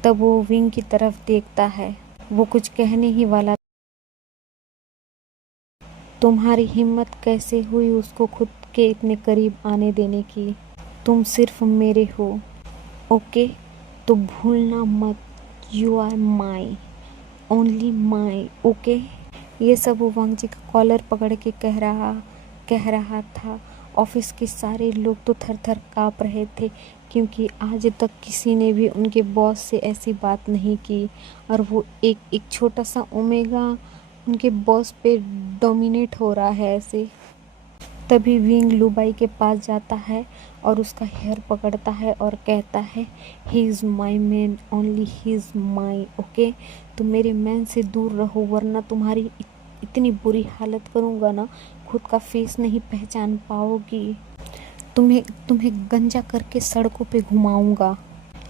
तब वो विंग की तरफ देखता है। वो कुछ कहने ही वाला। तुम्हारी हिम्मत कैसे हुई उसको खुद के इतने करीब आने देने की? तुम सिर्फ मेरे हो, ओके? तो भूलना मत, you are my, only my, okay? ये सब वो वांग जी का कॉलर पकड़ के कह रहा था। ऑफिस के सारे लोग तो थर थर काँप रहे थे, क्योंकि आज तक किसी ने भी उनके बॉस से ऐसी बात नहीं की। और वो एक छोटा सा ओमेगा उनके बॉस पे डोमिनेट हो रहा है ऐसे। तभी विंग लुबाई के पास जाता है और उसका हेयर पकड़ता है और कहता है, he is my man, only he is my, okay? तुम मेरे मैन से दूर रहो, वरना तुम्हारी इतनी बुरी हालत करूँगा ना, खुद का फेस नहीं पहचान पाओगी। तुम्हें गंजा करके सड़कों पे घुमाऊंगा।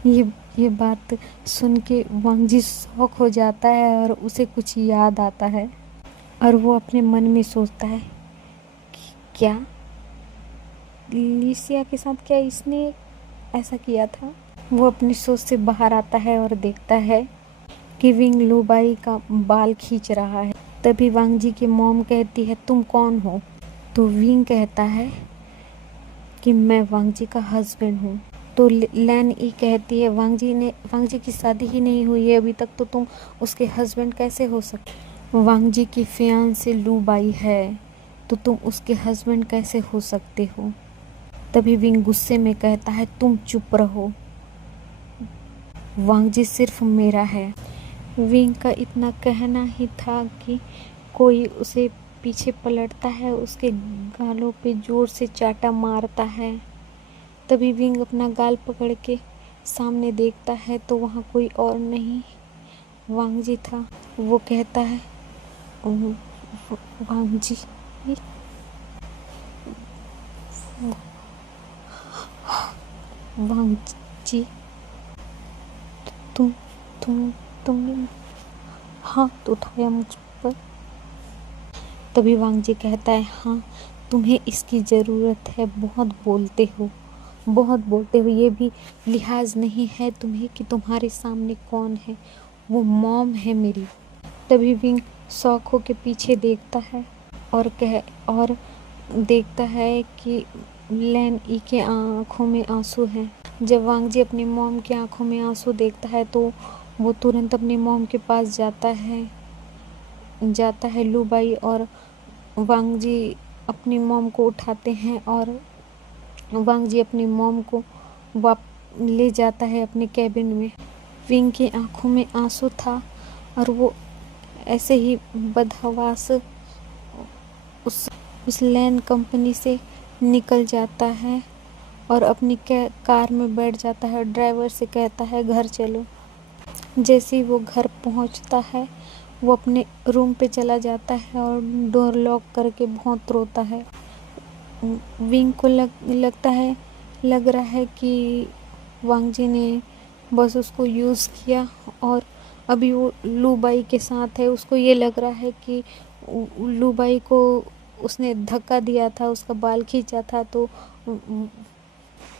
ये बात सुन के वांग जी शॉक हो जाता है और उसे कुछ याद आता है। और वो अपने मन में सोचता है, क्या लिसिया के साथ क्या इसने ऐसा किया था? वो अपनी सोच से बाहर आता है और देखता है कि विंग लुबाई का बाल खींच रहा है। तभी वांग जी की मॉम कहती है, तुम कौन हो? तो विंग कहता है कि मैं वांग जी का हस्बैंड हूँ। तो लैन ई कहती है, वांग जी की शादी ही नहीं हुई है अभी तक, तो तुम उसके हस्बैंड कैसे हो सकते? वांग जी की फियांसे लुबाई है, तो तुम उसके हस्बैंड कैसे हो सकते हो? तभी विंग गुस्से में कहता है, तुम चुप रहो, वांग जी सिर्फ मेरा है। विंग का इतना कहना ही था कि कोई उसे पीछे पलटता है, उसके गालों पे जोर से चाटा मारता है। तभी विंग अपना गाल पकड़ के सामने देखता है तो वहाँ कोई और नहीं, वांग जी था। वो कहता है, वांग जी, वांग जी, तुम तुमने हाथ उठाया मुझ पर। तभी वांग जी कहता है, हाँ, तुम्हें इसकी ज़रूरत है, बहुत बोलते हो, ये भी लिहाज नहीं है तुम्हें कि तुम्हारे सामने कौन है? वो मॉम है मेरी। तभी विंग शौक हो के पीछे देखता है और देखता है कि लैन ई के आंखों में आंसू हैं। जब वांग जी अपनी मॉम की आंखों में आंसू देखता है तो वो तुरंत अपनी मॉम के पास जाता है लुबाई और वांग जी अपनी मॉम को उठाते हैं और वांग जी अपनी मॉम को ले जाता है अपने कैबिन में। विंग की आंखों में आंसू था और वो ऐसे ही बदहवास उस लैन कंपनी से निकल जाता है और अपनी कार में बैठ जाता है। ड्राइवर से कहता है, घर चलो। जैसे ही वो घर पहुंचता है वो अपने रूम पे चला जाता है और डोर लॉक करके बहुत रोता है। विंग को लग रहा है कि वांग जी ने बस उसको यूज़ किया और अभी वो लुबाई के साथ है। उसको ये लग रहा है कि लुबाई को उसने धक्का दिया था, उसका बाल खींचा था, तो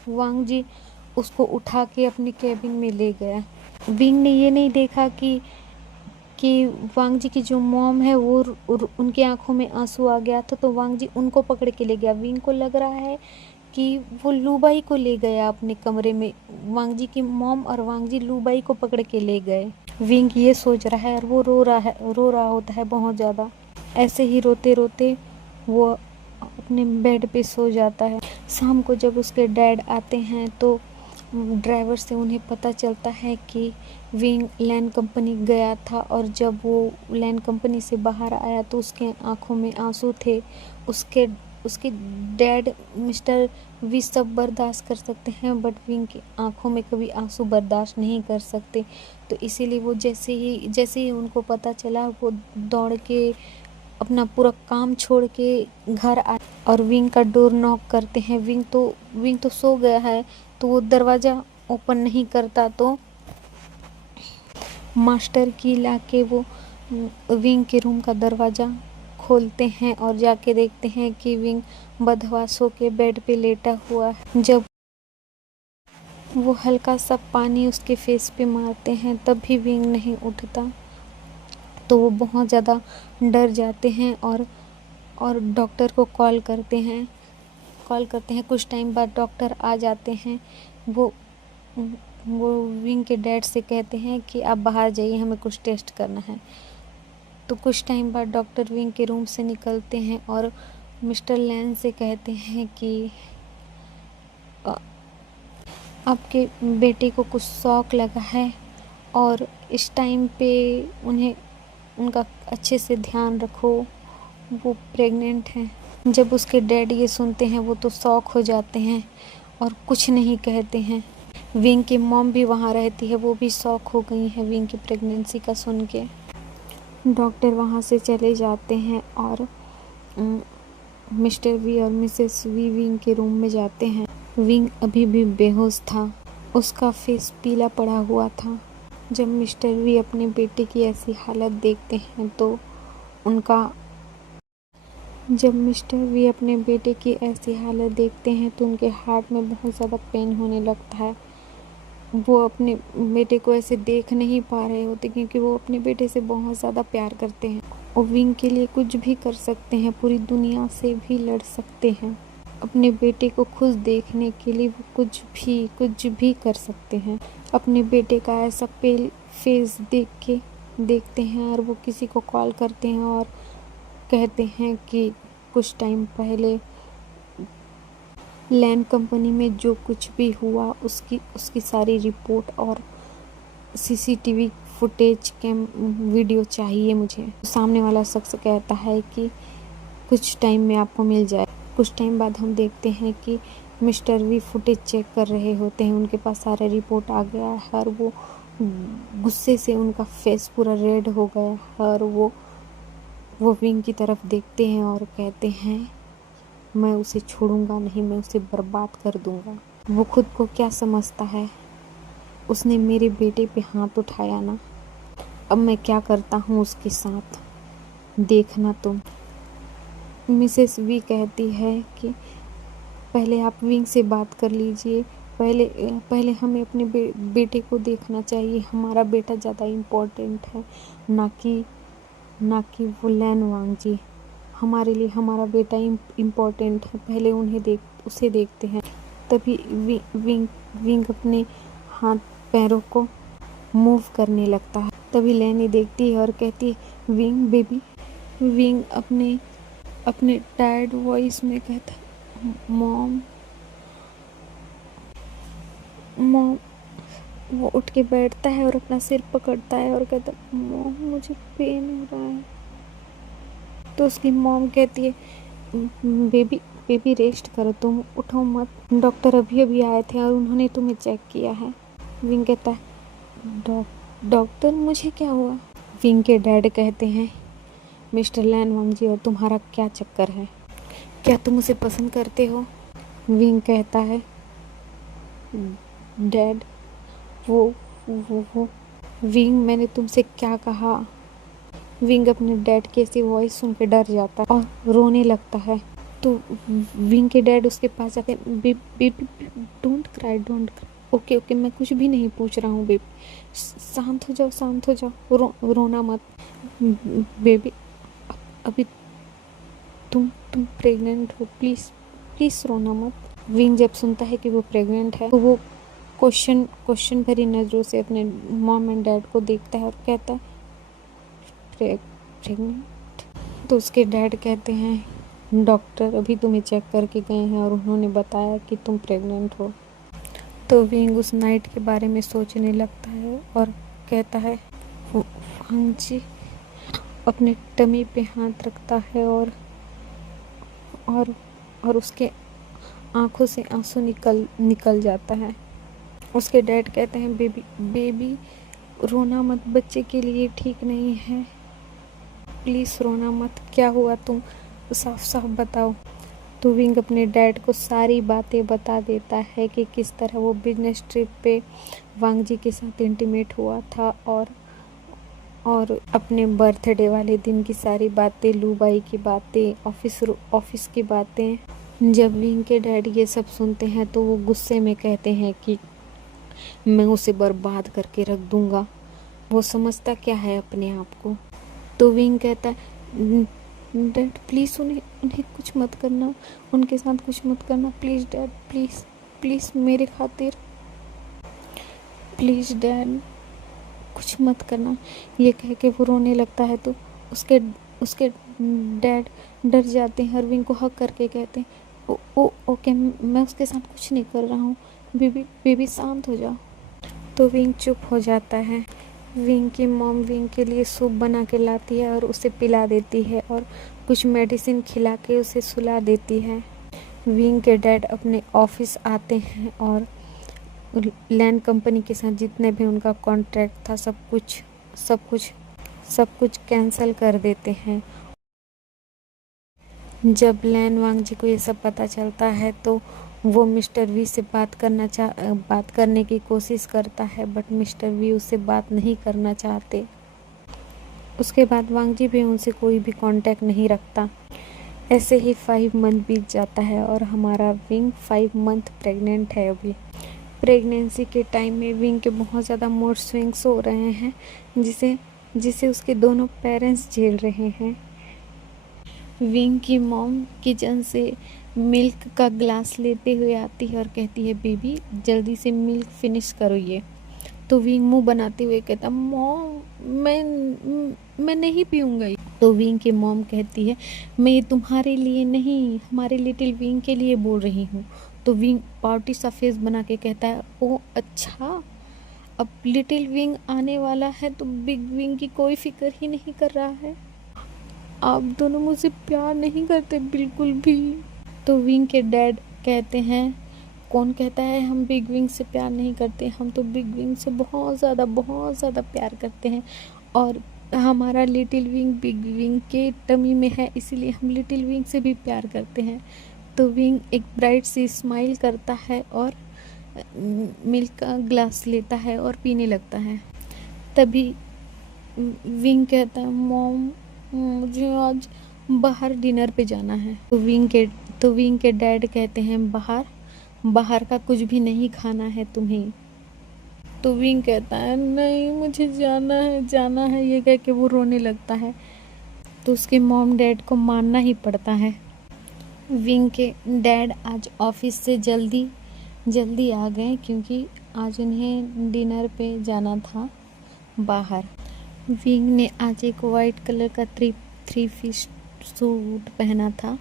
वांग जी उसको उठा के अपने कैबिन में ले गया। विंग ने ये नहीं देखा कि वांग जी की जो मॉम है वो उनकी आंखों में आंसू आ गया था, तो वांग जी उनको पकड़ के ले गया। विंग को लग रहा है कि वो लुबाई को ले गया अपने कमरे में। वांग जी की मॉम और वांग जी लुबाई को पकड़ के ले गए। विंग ये सोच रहा है और वो रो रहा होता है बहुत ज़्यादा। ऐसे ही रोते रोते वो अपने बेड पे सो जाता है। शाम को जब उसके डैड आते हैं तो ड्राइवर से उन्हें पता चलता है कि विंग लैन कंपनी गया था और जब वो लैन कंपनी से बाहर आया तो उसके आंखों में आंसू थे। उसके डैड मिस्टर वी सब बर्दाश्त कर सकते हैं, बट विंग की आंखों में कभी आंसू बर्दाश्त नहीं कर सकते। तो इसीलिए वो जैसे ही उनको पता चला वो दौड़ के अपना पूरा काम छोड़ के घर आए और विंग का डोर नॉक करते हैं। विंग तो सो गया है, तो वो दरवाज़ा ओपन नहीं करता, तो मास्टर की ला के वो विंग के रूम का दरवाज़ा खोलते हैं और जाके देखते हैं कि विंग बदहवास होके बेड पे लेटा हुआ है। जब वो हल्का सा पानी उसके फेस पे मारते हैं तब भी विंग नहीं उठता, तो वो बहुत ज़्यादा डर जाते हैं और डॉक्टर को कॉल करते हैं। कुछ टाइम बाद डॉक्टर आ जाते हैं। वो विंग के डैड से कहते हैं कि आप बाहर जाइए, हमें कुछ टेस्ट करना है। तो कुछ टाइम बाद डॉक्टर विंग के रूम से निकलते हैं और मिस्टर लैन से कहते हैं कि आपके बेटे को कुछ शौक लगा है और इस टाइम पे उनका अच्छे से ध्यान रखो, वो प्रेग्नेंट हैं। जब उसके डैड ये सुनते हैं वो तो शॉक हो जाते हैं और कुछ नहीं कहते हैं। विंग की मॉम भी वहाँ रहती है, वो भी शॉक हो गई है विंग की प्रेगनेंसी का सुन के। डॉक्टर वहाँ से चले जाते हैं और मिस्टर वी और मिसेस वी विंग के रूम में जाते हैं। विंग अभी भी बेहोश था, उसका फेस पीला पड़ा हुआ था। जब मिस्टर वी अपने बेटे की ऐसी हालत देखते हैं तो उनके हार्ट में बहुत ज़्यादा पेन होने लगता है। वो अपने बेटे को ऐसे देख नहीं पा रहे होते क्योंकि वो अपने बेटे से बहुत ज़्यादा प्यार करते हैं और विंग के लिए कुछ भी कर सकते हैं, पूरी दुनिया से भी लड़ सकते हैं। अपने बेटे को खुश देखने के लिए वो कुछ भी कर सकते हैं। अपने बेटे का ऐसा पेल फेस देखते हैं और वो किसी को कॉल करते हैं और कहते हैं कि कुछ टाइम पहले लैंड कंपनी में जो कुछ भी हुआ उसकी सारी रिपोर्ट और सीसीटीवी फुटेज वीडियो चाहिए मुझे। सामने वाला शख्स कहता है कि कुछ टाइम में आपको मिल जाए। कुछ टाइम बाद हम देखते हैं कि मिस्टर वी फुटेज चेक कर रहे होते हैं, उनके पास सारा रिपोर्ट आ गया है और वो गुस्से से उनका फेस पूरा रेड हो गया है और वो विंग की तरफ देखते हैं और कहते हैं मैं उसे छोड़ूंगा नहीं, मैं उसे बर्बाद कर दूंगा। वो खुद को क्या समझता है, उसने मेरे बेटे पे हाथ उठाया ना, अब मैं क्या करता हूँ उसके साथ, देखना तुम। मिसेस वी कहती है कि पहले आप विंग से बात कर लीजिए, पहले हमें अपने बेटे को देखना चाहिए। हमारा बेटा ज़्यादा इम्पोर्टेंट है ना कि वो लैन वांग जी। हमारे लिए हमारा बेटा इम्पोर्टेंट है, पहले उसे देखते हैं। तभी विंग अपने हाथ पैरों को मूव करने लगता है। तभी लैनी देखती है और कहती है विंग बेबी। विंग अपने टायर्ड वॉइस में कहता है मॉम। वो उठ के बैठता है और अपना सिर पकड़ता है और कहता है मॉम मुझे पेन हो रहा है। तो उसकी मॉम कहती है बेबी रेस्ट करो, तुम उठो मत, डॉक्टर अभी आए थे और उन्होंने तुम्हें चेक किया है। विंग कहता है डॉक्टर मुझे क्या हुआ? विंग के डैड कहते हैं मिस्टर लैन वांग जी और तुम्हारा क्या चक्कर है, क्या तुम उसे पसंद करते हो? विंग कहता है डैड वो विंग मैंने तुमसे क्या कहा? विंग अपने डैड की ऐसी वॉइस सुन के डर जाता है और रोने लगता है। तो विंग के डैड उसके पास जाते हैं बेबी डोंट क्राई। ओके मैं कुछ भी नहीं पूछ रहा हूँ बेबी, शांत हो जाओ, रोना मत बेबी। अभी तुम प्रेग्नेंट हो, प्लीज़ रोना मत। विंग जब सुनता है कि वो प्रेग्नेंट है तो वो क्वेश्चन भरी नज़रों से अपने मॉम एंड डैड को देखता है और कहता है प्रेग्नेंट? तो उसके डैड कहते हैं डॉक्टर अभी तुम्हें चेक करके गए हैं और उन्होंने बताया कि तुम प्रेग्नेंट हो। तो विंग उस नाइट के बारे में सोचने लगता है और कहता है वांग जी, अपने टमी पे हाथ रखता है और उसके आंखों से आंसू निकल जाता है। उसके डैड कहते हैं बेबी रोना मत, बच्चे के लिए ठीक नहीं है, प्लीज़ रोना मत, क्या हुआ तुम साफ बताओ। तो विंग अपने डैड को सारी बातें बता देता है कि किस तरह वो बिजनेस ट्रिप पे वांग जी के साथ इंटीमेट हुआ था और अपने बर्थडे वाले दिन की सारी बातें, लूबाई की बातें, ऑफिस की बातें। जब विंग के डैड ये सब सुनते हैं तो वो गुस्से में कहते हैं कि मैं उसे बर्बाद करके रख दूंगा। वो समझता क्या है अपने आप को। तो विंग कहता है डैड प्लीज़ उन्हें उन्हें कुछ मत करना, उनके साथ कुछ मत करना, प्लीज़ डैड, प्लीज़ प्लीज़ मेरे खातिर, प्लीज़ डैड कुछ मत करना। ये कह के वो रोने लगता है तो उसके उसके डैड डर जाते हैं और विंग को हक करके कहते हैं ओके, मैं उसके साथ कुछ नहीं कर रहा हूँ, बेबी शांत हो जाओ। तो विंग चुप हो जाता है। विंग की मॉम विंग के लिए सूप बना के लाती है और उसे पिला देती है और कुछ मेडिसिन खिला के उसे सुला देती है। विंग के डैड अपने ऑफिस आते हैं और लैंड कंपनी के साथ जितने भी उनका कॉन्ट्रैक्ट था सब कुछ कैंसिल कर देते हैं। जब लैन वांग जी को ये सब पता चलता है तो वो मिस्टर वी से बात करने की कोशिश करता है, बट मिस्टर वी उससे बात नहीं करना चाहते। उसके बाद वांग जी भी उनसे कोई भी कांटेक्ट नहीं रखता। ऐसे ही 5 मंथ बीत जाता है और हमारा विंग 5 मंथ प्रेग्नेंट है। अभी प्रेगनेंसी के टाइम में विंग के बहुत ज़्यादा मूड स्विंग्स हो रहे हैं, जिसे उसके दोनों पेरेंट्स झेल रहे हैं। विंग की मॉम किचन से मिल्क का ग्लास लेते हुए आती है और कहती है बेबी जल्दी से मिल्क फिनिश करो ये। तो विंग मुंह बनाते हुए कहता मॉम मैं नहीं पीऊँगा। तो विंग की मॉम कहती है मैं ये तुम्हारे लिए नहीं, हमारे लिटिल विंग के लिए बोल रही हूँ। तो विंग पार्टी सा फेस बना के कहता है ओ अच्छा, अब लिटिल विंग आने वाला है तो बिग विंग की कोई फिक्र ही नहीं कर रहा है। आप दोनों मुझसे प्यार नहीं करते बिल्कुल भी। तो विंग के डैड कहते हैं कौन कहता है हम बिग विंग से प्यार नहीं करते, हम तो बिग विंग से बहुत ज़्यादा प्यार करते हैं और हमारा लिटिल विंग बिग विंग के टमी में है, इसीलिए हम लिटिल विंग से भी प्यार करते हैं। तो विंग एक ब्राइट सी स्माइल करता है और मिल्क का ग्लास लेता है और पीने लगता है। तभी विंग कहता है मॉम मुझे आज बाहर डिनर पे जाना है। तो विंग के डैड कहते हैं बाहर का कुछ भी नहीं खाना है तुम्हें। तो विंग कहता है नहीं मुझे जाना है, ये कह के वो रोने लगता है। तो उसके मॉम डैड को मानना ही पड़ता है। विंग के डैड आज ऑफिस से जल्दी आ गए क्योंकि आज उन्हें डिनर पे जाना था बाहर। विंग ने आज एक वाइट कलर का थ्री पीस सूट पहना था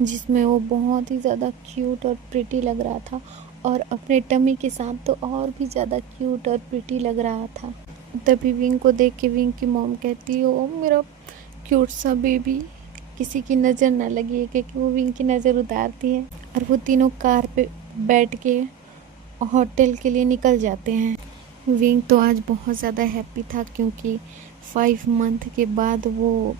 जिसमें वो बहुत ही ज़्यादा क्यूट और प्रिटी लग रहा था और अपने टमी के साथ तो और भी ज़्यादा क्यूट और प्रिटी लग रहा था। तभी विंग को देख के विंग की मॉम कहती है ओ मेरा क्यूट सा बेबी, किसी की नज़र ना लगी, क्योंकि वो विंग की नज़र उतारती है और वो तीनों कार पे बैठ के होटल के लिए निकल जाते हैं। विंग तो आज बहुत ज़्यादा हैप्पी था क्योंकि 5 मंथ के बाद वो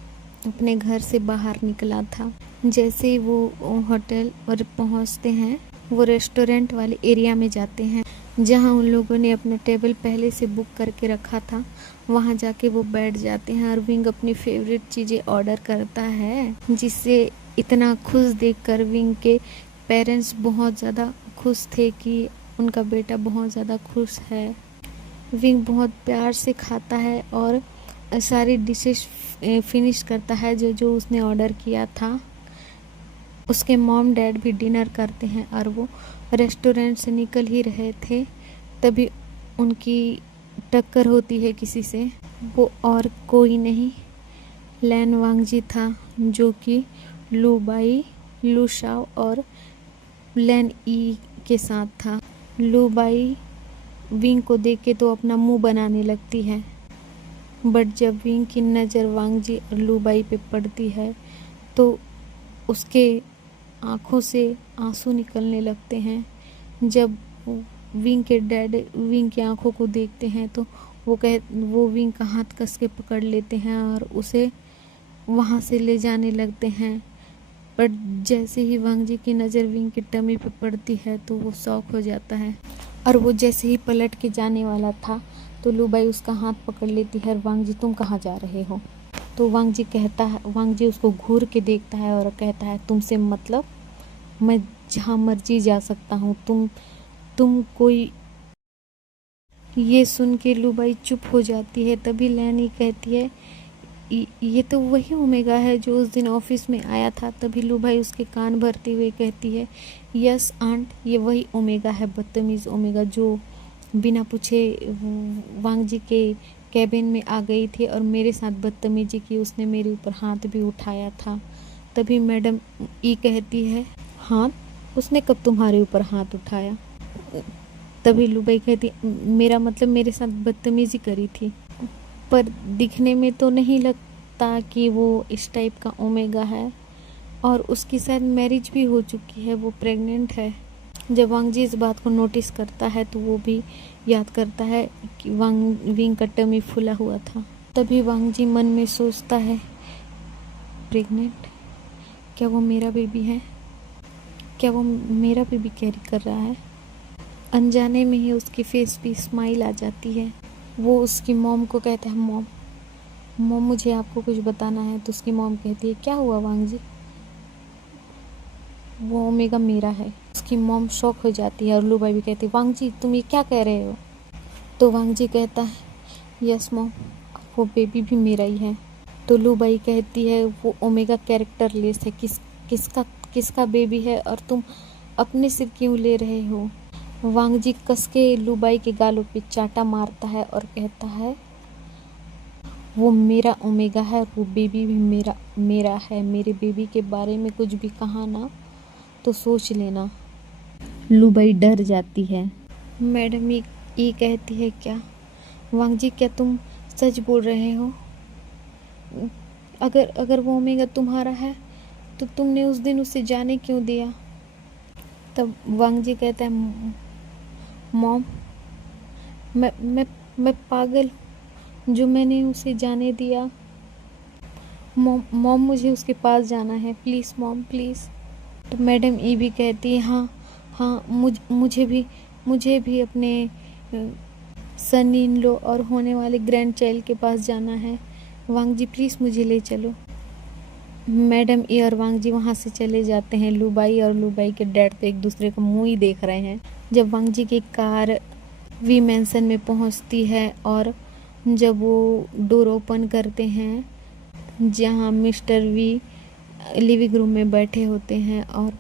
अपने घर से बाहर निकला था। जैसे ही वो होटल और पहुंचते हैं वो रेस्टोरेंट वाले एरिया में जाते हैं जहां उन लोगों ने अपना टेबल पहले से बुक करके रखा था। वहां जाके वो बैठ जाते हैं और विंग अपनी फेवरेट चीज़ें ऑर्डर करता है, जिससे इतना खुश देखकर विंग के पेरेंट्स बहुत ज़्यादा खुश थे कि उनका बेटा बहुत ज़्यादा खुश है। विंग बहुत प्यार से खाता है और सारी डिशेस फिनिश करता है जो उसने ऑर्डर किया था। उसके मॉम डैड भी डिनर करते हैं और वो रेस्टोरेंट से निकल ही रहे थे तभी उनकी टक्कर होती है किसी से। वो और कोई नहीं लैन वांग जी था जो कि लू बाई, लू शाओ और लैन ई के साथ था। लू बाई विंग को देख के तो अपना मुंह बनाने लगती है, बट जब विंग की नज़र वांग जी और लू बाई पे पड़ती है तो उसके आँखों से आंसू निकलने लगते हैं। जब विंग के डैड विंग की आंखों को देखते हैं तो वो विंग का हाथ कस के पकड़ लेते हैं और उसे वहाँ से ले जाने लगते हैं। पर जैसे ही वांग जी की नज़र विंग की टमी पे पड़ती है तो वो शॉक हो जाता है और वो जैसे ही पलट के जाने वाला था तो लूबाई उसका हाथ पकड़ लेती है, वांग जी तुम कहाँ जा रहे हो? तो वांग जी उसको घूर के देखता है और कहता है तुमसे मतलब? मैं जहाँ मर्जी जा सकता हूँ, तुम कोई। ये सुन के लूबाई चुप हो जाती है। तभी लैनी कहती है ये तो वही ओमेगा है जो उस दिन ऑफिस में आया था। तभी लूबाई उसके कान भरते हुए कहती है यस आंट, ये वही ओमेगा है, बदतमीज़ ओमेगा जो बिना पूछे वांग जी के कैबिन में आ गई थी और मेरे साथ बदतमीजी की। उसने मेरे ऊपर हाथ भी उठाया था। तभी मैडम ई कहती है हाथ? उसने कब तुम्हारे ऊपर हाथ उठाया? तभी लुबाई कहती मेरा मतलब मेरे साथ बदतमीजी करी थी, पर दिखने में तो नहीं लगता कि वो इस टाइप का ओमेगा है, और उसकी शायद मैरिज भी हो चुकी है, वो प्रेग्नेंट है। जब वांग जी इस बात को नोटिस करता है तो वो भी याद करता है कि विंग का टमी फूला हुआ था। तभी वांग जी मन में सोचता है प्रेग्नेंट, क्या वो मेरा बेबी है? क्या वो मेरा बेबी कैरी कर रहा है? अनजाने में ही उसके फेस पे स्माइल आ जाती है। वो उसकी मॉम को कहता है मॉम मुझे आपको कुछ बताना है। तो उसकी मॉम कहती है क्या हुआ वांग जी? वो ओमेगा मेरा है। उसकी मॉम शॉक हो जाती है और लूबाई भी कहती है वांग जी तुम ये क्या कह रहे हो? तो वांग जी कहता है यस मॉम, वो बेबी भी मेरा ही है। तो लूबाई कहती है वो ओमेगा कैरेक्टर लेस है, किसका बेबी है और तुम अपने सिर क्यों ले रहे हो? वांग जी कस के लूबाई के गालों पे चाटा मारता है और कहता है वो मेरा ओमेगा है और वो बेबी भी मेरा है। मेरे बेबी के बारे में कुछ भी कहा ना तो सोच लेना। लूबाई डर जाती है। मैडम ये कहती है क्या वांग जी, क्या तुम सच बोल रहे हो? अगर वो ओमेगा तुम्हारा है तो तुमने उस दिन उसे जाने क्यों दिया? तब वांग जी कहता है मॉम मैं पागल जो मैंने उसे जाने दिया। मॉम मुझे उसके पास जाना है, प्लीज़ मॉम प्लीज़। तो मैडम ये भी कहती है हाँ मुझे भी अपने सन इन लो और होने वाले ग्रैंड चाइल्ड के पास जाना है। वांग जी प्लीज़ मुझे ले चलो। मैडम ई और वांग जी वहाँ से चले जाते हैं। लूबाई और लूबाई के डैड तो एक दूसरे को मुँह ही देख रहे हैं। जब वांग जी की कार वी मैंसन में पहुँचती है और जब वो डोर ओपन करते हैं जहाँ मिस्टर वी लिविंग रूम में बैठे होते हैं, और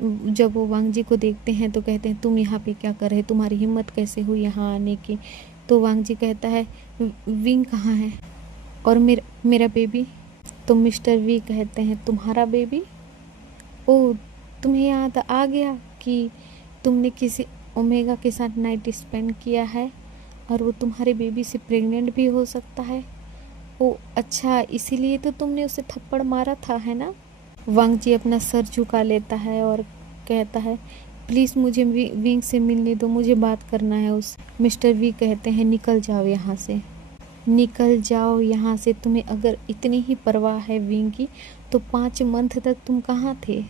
जब वो वांग जी को देखते हैं तो कहते हैं तुम यहाँ पे क्या कर रहे, तुम्हारी हिम्मत कैसे हुई यहाँ आने की? तो वांग जी कहता है विंग कहाँ है और मेरा बेबी? तो मिस्टर वी कहते हैं तुम्हारा बेबी? ओह, तुम्हें याद आ गया कि तुमने किसी ओमेगा के साथ नाइट स्पेंड किया है और वो तुम्हारे बेबी से प्रेग्नेंट भी हो सकता है। ओ अच्छा, इसीलिए तो तुमने उसे थप्पड़ मारा था, है ना? वांग जी अपना सर झुका लेता है और कहता है प्लीज़ मुझे विंग से मिलने दो, मुझे बात करना है उस। मिस्टर वी कहते हैं निकल जाओ यहाँ से, निकल जाओ यहाँ से। तुम्हें अगर इतनी ही परवाह है विंग की तो 5 मंथ तक तुम कहाँ थे?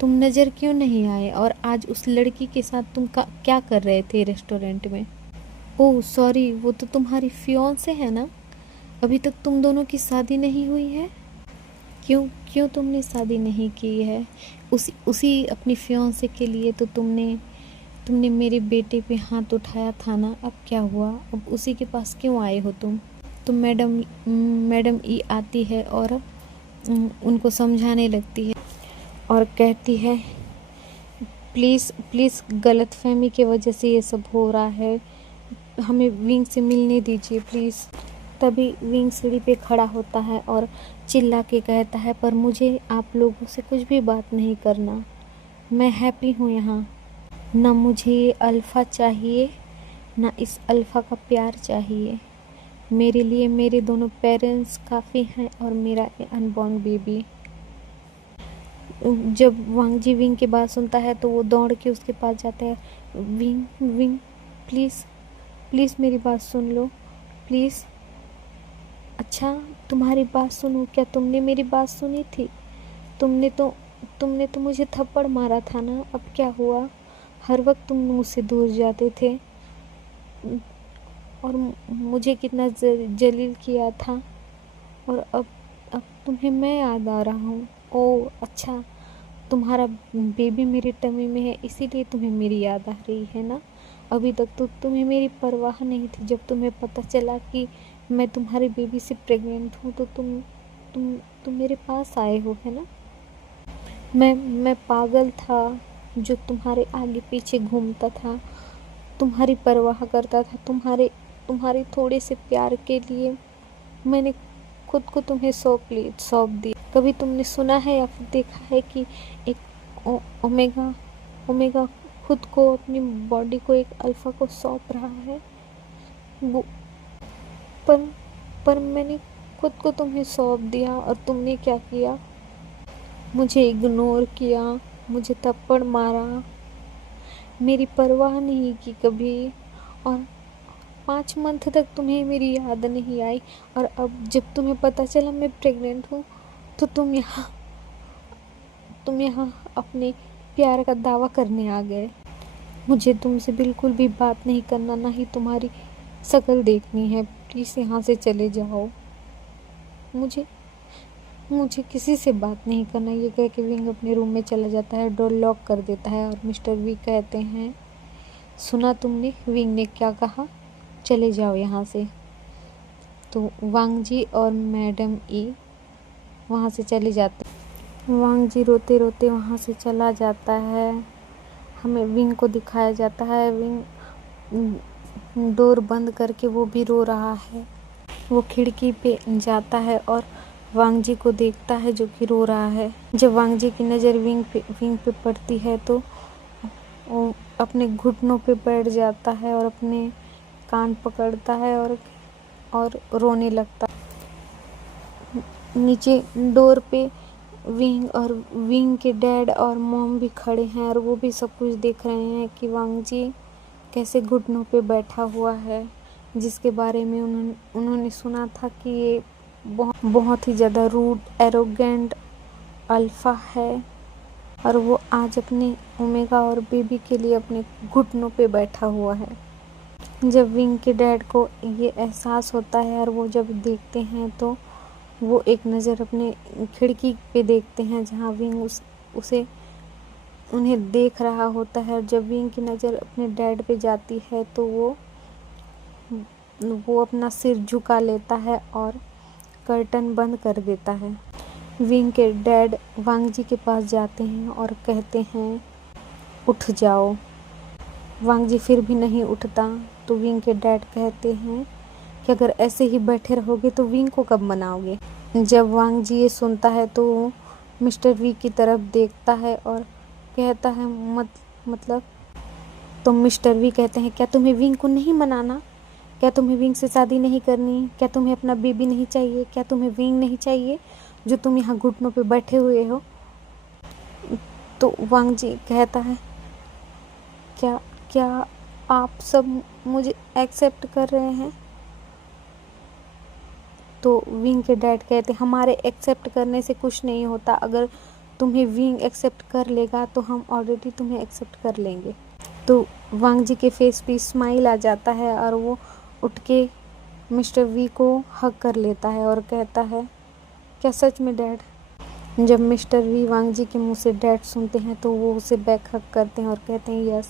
तुम नज़र क्यों नहीं आए? और आज उस लड़की के साथ तुम क्या कर रहे थे रेस्टोरेंट में? ओह सॉरी, वो तो तुम्हारी फियांसे है ना? अभी तक तुम दोनों की शादी नहीं हुई है? क्यों तुमने शादी नहीं की है? उसी अपनी फियांसे के लिए तो तुमने मेरे बेटे पे हाथ उठाया था ना। अब क्या हुआ? अब उसी के पास क्यों आए हो तुम? तो मैडम ई आती है और उनको समझाने लगती है और कहती है प्लीज़ गलतफहमी की वजह से ये सब हो रहा है, हमें विंग से मिलने दीजिए प्लीज़। तभी विंग सीढ़ी पे खड़ा होता है और चिल्ला के कहता है पर मुझे आप लोगों से कुछ भी बात नहीं करना, मैं हैप्पी हूँ यहाँ। ना मुझे ये अल्फ़ा चाहिए, ना इस अल्फ़ा का प्यार चाहिए। मेरे लिए मेरे दोनों पेरेंट्स काफ़ी हैं और मेरा अनबॉर्न बेबी। जब वांग जी विंग की बात सुनता है तो वो दौड़ के उसके पास जाता है। विंग प्लीज़ मेरी बात सुन लो प्लीज़। अच्छा, तुम्हारी बात सुनूं? क्या तुमने मेरी बात सुनी थी? तुमने तो मुझे थप्पड़ मारा था ना। अब क्या हुआ? हर वक्त तुम मुझसे दूर जाते थे। और मुझे कितना जलील किया था, और अब तुम्हें मैं याद आ रहा हूँ। ओह अच्छा, तुम्हारा बेबी मेरे टमी में है, इसीलिए तुम्हें मेरी याद आ रही है ना। अभी तक तो तुम्हें मेरी परवाह नहीं थी। जब तुम्हें पता चला कि मैं तुम्हारे बेबी से प्रेग्नेंट हूँ तो तुम मेरे पास आए हो, है ना। मैं पागल था जो तुम्हारे आगे पीछे घूमता था, तुम्हारी परवाह करता था। तुम्हारे थोड़े से प्यार के लिए मैंने खुद को तुम्हें सौंप दिया। कभी तुमने सुना है या फिर देखा है कि एक ओमेगा ओमेगा खुद को, अपनी बॉडी को एक अल्फा को सौंप रहा है? वो पर पर मैंने खुद को तुम्हें सौंप दिया और तुमने क्या किया? मुझे इग्नोर किया, मुझे थप्पड़ मारा, मेरी परवाह नहीं की कभी। और 5 मंथ तक तुम्हें मेरी याद नहीं आई, और अब जब तुम्हें पता चला मैं प्रेग्नेंट हूँ तो तुम यहाँ अपने प्यार का दावा करने आ गए। मुझे तुमसे बिल्कुल भी बात नहीं करना, ना ही तुम्हारी शक्ल देखनी है। प्लीज़ यहाँ से चले जाओ। मुझे किसी से बात नहीं करना। ये कह के विंग अपने रूम में चला जाता है, डोर लॉक कर देता है। और मिस्टर वी कहते हैं, सुना तुमने विंग ने क्या कहा, चले जाओ यहाँ से। तो वांग जी और मैडम ई वहाँ से चले जाते हैं। वांग जी रोते रोते वहाँ से चला जाता है। हमें विंग को दिखाया जाता है। विंग डोर बंद करके वो भी रो रहा है। वो खिड़की पे जाता है और वांग जी को देखता है जो कि रो रहा है। जब वांग जी की नज़र विंग पे पड़ती है तो वो अपने घुटनों पे बैठ जाता है और अपने कान पकड़ता है और रोने लगता है। नीचे डोर पे विंग के डैड और मॉम भी खड़े हैं और वो भी सब कुछ देख रहे हैं कि वांग जी कैसे घुटनों पे बैठा हुआ है, जिसके बारे में उन्होंने सुना था कि ये बहुत ही ज़्यादा रूड, एरोगेंट अल्फ़ा है, और वो आज अपने ओमेगा और बेबी के लिए अपने घुटनों पे बैठा हुआ है। जब विंग के डैड को ये एहसास होता है और वो जब देखते हैं तो वो एक नज़र अपने खिड़की पे देखते हैं जहाँ विंग उसे उन्हें देख रहा होता है। जब विंग की नज़र अपने डैड पे जाती है तो वो अपना सिर झुका लेता है और कर्टन बंद कर देता है। विंग के डैड वांग जी के पास जाते हैं और कहते हैं, उठ जाओ। वांग जी फिर भी नहीं उठता तो विंग के डैड कहते हैं कि अगर ऐसे ही बैठे रहोगे तो विंग को कब मनाओगे। जब वांग जी ये सुनता है तो मिस्टर वी की तरफ देखता है और कहता है, मतलब। तो मिस्टर वी कहते हैं, क्या तुम्हें विंग को नहीं मनाना? क्या तुम्हें विंग से शादी नहीं करनी? क्या तुम्हें अपना बेबी नहीं चाहिए? क्या तुम्हें विंग नहीं चाहिए जो तुम यहाँ घुटनों पे बैठे हुए हो? तो वांग जी कहता है, क्या आप सब मुझे एक्सेप्ट कर रहे हैं? तो विंग के डैड कहते, हमारे एक्सेप्ट करने से कुछ नहीं होता। अगर तुम्हें विंग एक्सेप्ट कर लेगा तो हम ऑलरेडी तुम्हें एक्सेप्ट कर लेंगे। तो वांग जी के फेस पे स्माइल आ जाता है और वो उठ के मिस्टर वी को हग कर लेता है और कहता है, क्या सच में डैड? जब मिस्टर वी वांग जी के मुंह से डैड सुनते हैं तो वो उसे बैक हग करते हैं और कहते हैं, यस,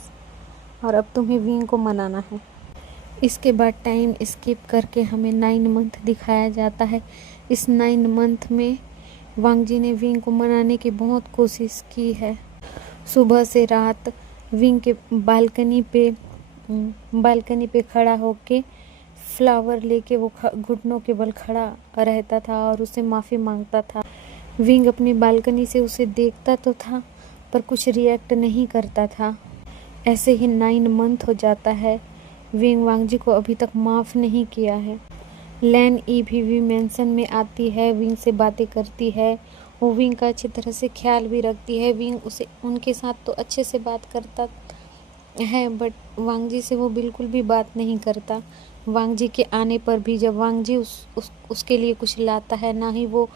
और अब तुम्हें विंग को मनाना है। इसके बाद टाइम स्किप करके हमें 9 मंथ दिखाया जाता है। इस 9 मंथ में वांग जी ने विंग को मनाने की बहुत कोशिश की है। सुबह से रात विंग के बालकनी पे खड़ा होके फ्लावर लेके वो घुटनों के बल खड़ा रहता था और उससे माफ़ी मांगता था। विंग अपनी बालकनी से उसे देखता तो था पर कुछ रिएक्ट नहीं करता था। ऐसे ही 9 मंथ हो जाता है। विंग वांग जी को अभी तक माफ़ नहीं किया है। लैन ई भी मेंशन में आती है, विंग से बातें करती है, वो विंग का अच्छी तरह से ख्याल भी रखती है। विंग उसे उनके साथ तो अच्छे से बात करता है बट वांग जी से वो बिल्कुल भी बात नहीं करता। वांग जी के आने पर भी जब वांग जी उसके लिए कुछ लाता है, ना ही वो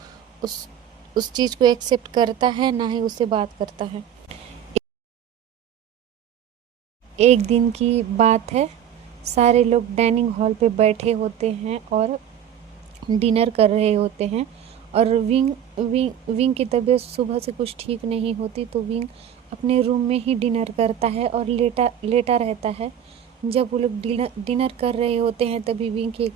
उस चीज़ को एक्सेप्ट करता है, ना ही उससे बात करता है। एक दिन की बात है, सारे लोग डाइनिंग हॉल पे बैठे होते हैं और डिनर कर रहे होते हैं। और विंग की तबीयत सुबह से कुछ ठीक नहीं होती, तो विंग अपने रूम में ही डिनर करता है और लेटा रहता है। जब वो लोग डिनर कर रहे होते हैं तभी विंग की एक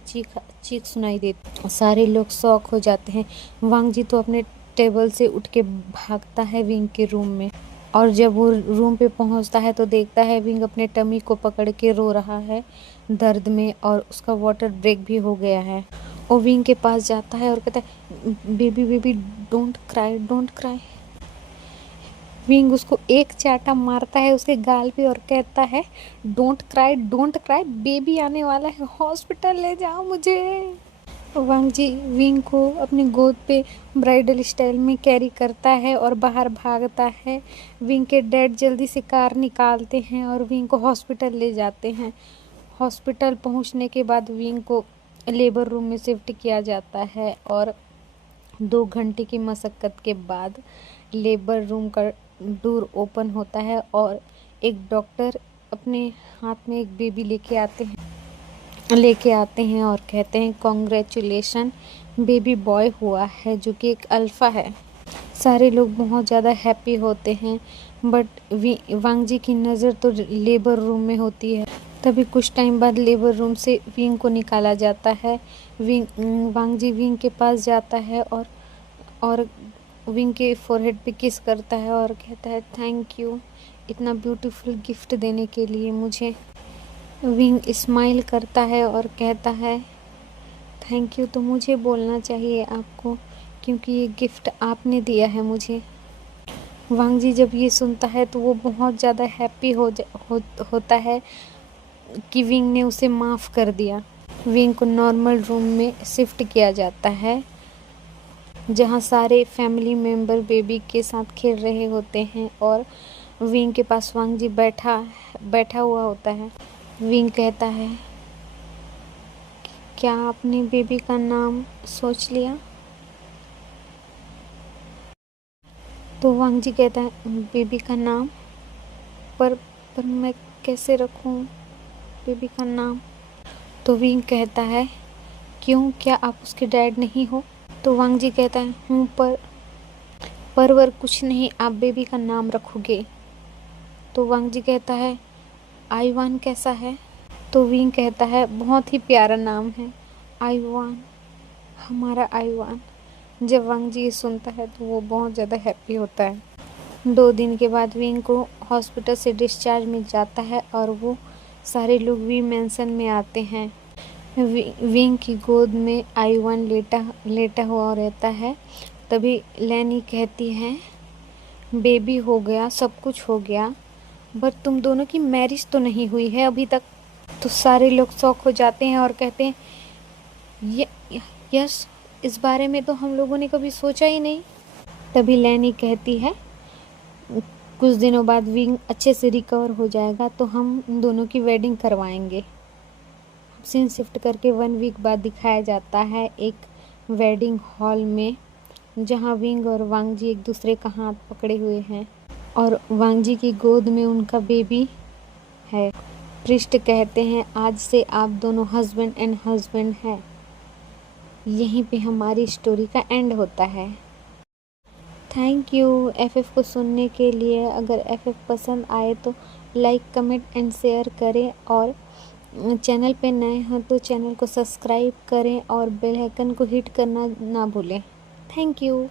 चीख सुनाई देती। सारे लोग शॉक हो जाते हैं। वांग जी तो अपने टेबल से उठ के भागता है विंग के रूम में, और जब वो रूम पे पहुंचता है तो देखता है विंग अपने टमी को पकड़ के रो रहा है दर्द में, और उसका वाटर ब्रेक भी हो गया है। वो विंग के पास जाता है और कहता है, baby baby don't cry don't cry. Wing उसको एक चाटा मारता है उसके गाल पे और कहता है, डोंट क्राई, बेबी आने वाला है, हॉस्पिटल ले जाओ मुझे। वांग जी विंग को अपनी गोद पे ब्राइडल स्टाइल में कैरी करता है और बाहर भागता है। विंग के डैड जल्दी से कार निकालते हैं और विंग को हॉस्पिटल ले जाते हैं। हॉस्पिटल पहुंचने के बाद विंग को लेबर रूम में शिफ्ट किया जाता है और 2 घंटे की मशक्क़त के बाद लेबर रूम का डोर ओपन होता है और एक डॉक्टर अपने हाथ में एक बेबी लेके आते हैं और कहते हैं, कॉन्ग्रेचुलेशन, बेबी बॉय हुआ है जो कि एक अल्फ़ा है। सारे लोग बहुत ज़्यादा हैप्पी होते हैं, बट वांग जी की नज़र तो लेबर रूम में होती है। तभी कुछ टाइम बाद लेबर रूम से विंग को निकाला जाता है। वांग जी विंग के पास जाता है और विंग के फोरहेड पे किस करता है और कहता है, थैंक यू इतना ब्यूटीफुल गिफ्ट देने के लिए मुझे। विंग स्माइल करता है और कहता है, थैंक यू तो मुझे बोलना चाहिए आपको, क्योंकि ये गिफ्ट आपने दिया है मुझे। वांग जी जब ये सुनता है तो वो बहुत ज़्यादा हैप्पी होता है कि विंग ने उसे माफ़ कर दिया। विंग को नॉर्मल रूम में शिफ्ट किया जाता है जहाँ सारे फैमिली मेम्बर बेबी के साथ खेल रहे होते हैं और विंग के पास वांग जी बैठा हुआ होता है। विंग कहता है, क्या आपने बेबी का नाम सोच लिया? तो वांग जी कहता है, बेबी का नाम पर मैं कैसे रखूं बेबी का नाम? तो विंग कहता है, क्यों, क्या आप उसके डैड नहीं हो? तो वांग जी कहता है, हूँ, पर कुछ नहीं, आप बेबी का नाम रखोगे। तो वांग जी कहता है, आईवान कैसा है? तो विंग कहता है, बहुत ही प्यारा नाम है, आईवान, हमारा आईवान। जब वांग जी ये सुनता है तो वो बहुत ज़्यादा हैप्पी होता है। 2 दिन के बाद विंग को हॉस्पिटल से डिस्चार्ज मिल जाता है और वो सारे लोग वी मेंशन में आते हैं। विंग की गोद में आईवान लेटा हुआ रहता है। तभी लैनी कहती है, बेबी हो गया, सब कुछ हो गया, बट तुम दोनों की मैरिज तो नहीं हुई है अभी तक। तो सारे लोग शॉक हो जाते हैं और कहते हैं, यस, इस बारे में तो हम लोगों ने कभी सोचा ही नहीं। तभी लैनी कहती है, कुछ दिनों बाद विंग अच्छे से रिकवर हो जाएगा तो हम दोनों की वेडिंग करवाएंगे। सीन शिफ्ट करके 1 वीक बाद दिखाया जाता है एक वेडिंग हॉल में, जहां विंग और वांग जी एक दूसरे का हाथ पकड़े हुए हैं और वांग जी की गोद में उनका बेबी है। प्रिस्ट कहते हैं, आज से आप दोनों हस्बैंड एंड हस्बैंड हैं। यहीं पे हमारी स्टोरी का एंड होता है। थैंक यू एफएफ को सुनने के लिए। अगर एफएफ पसंद आए तो लाइक, कमेंट एंड शेयर करें, और चैनल पे नए हैं तो चैनल को सब्सक्राइब करें और बेल आइकन को हिट करना ना भूलें। Thank you.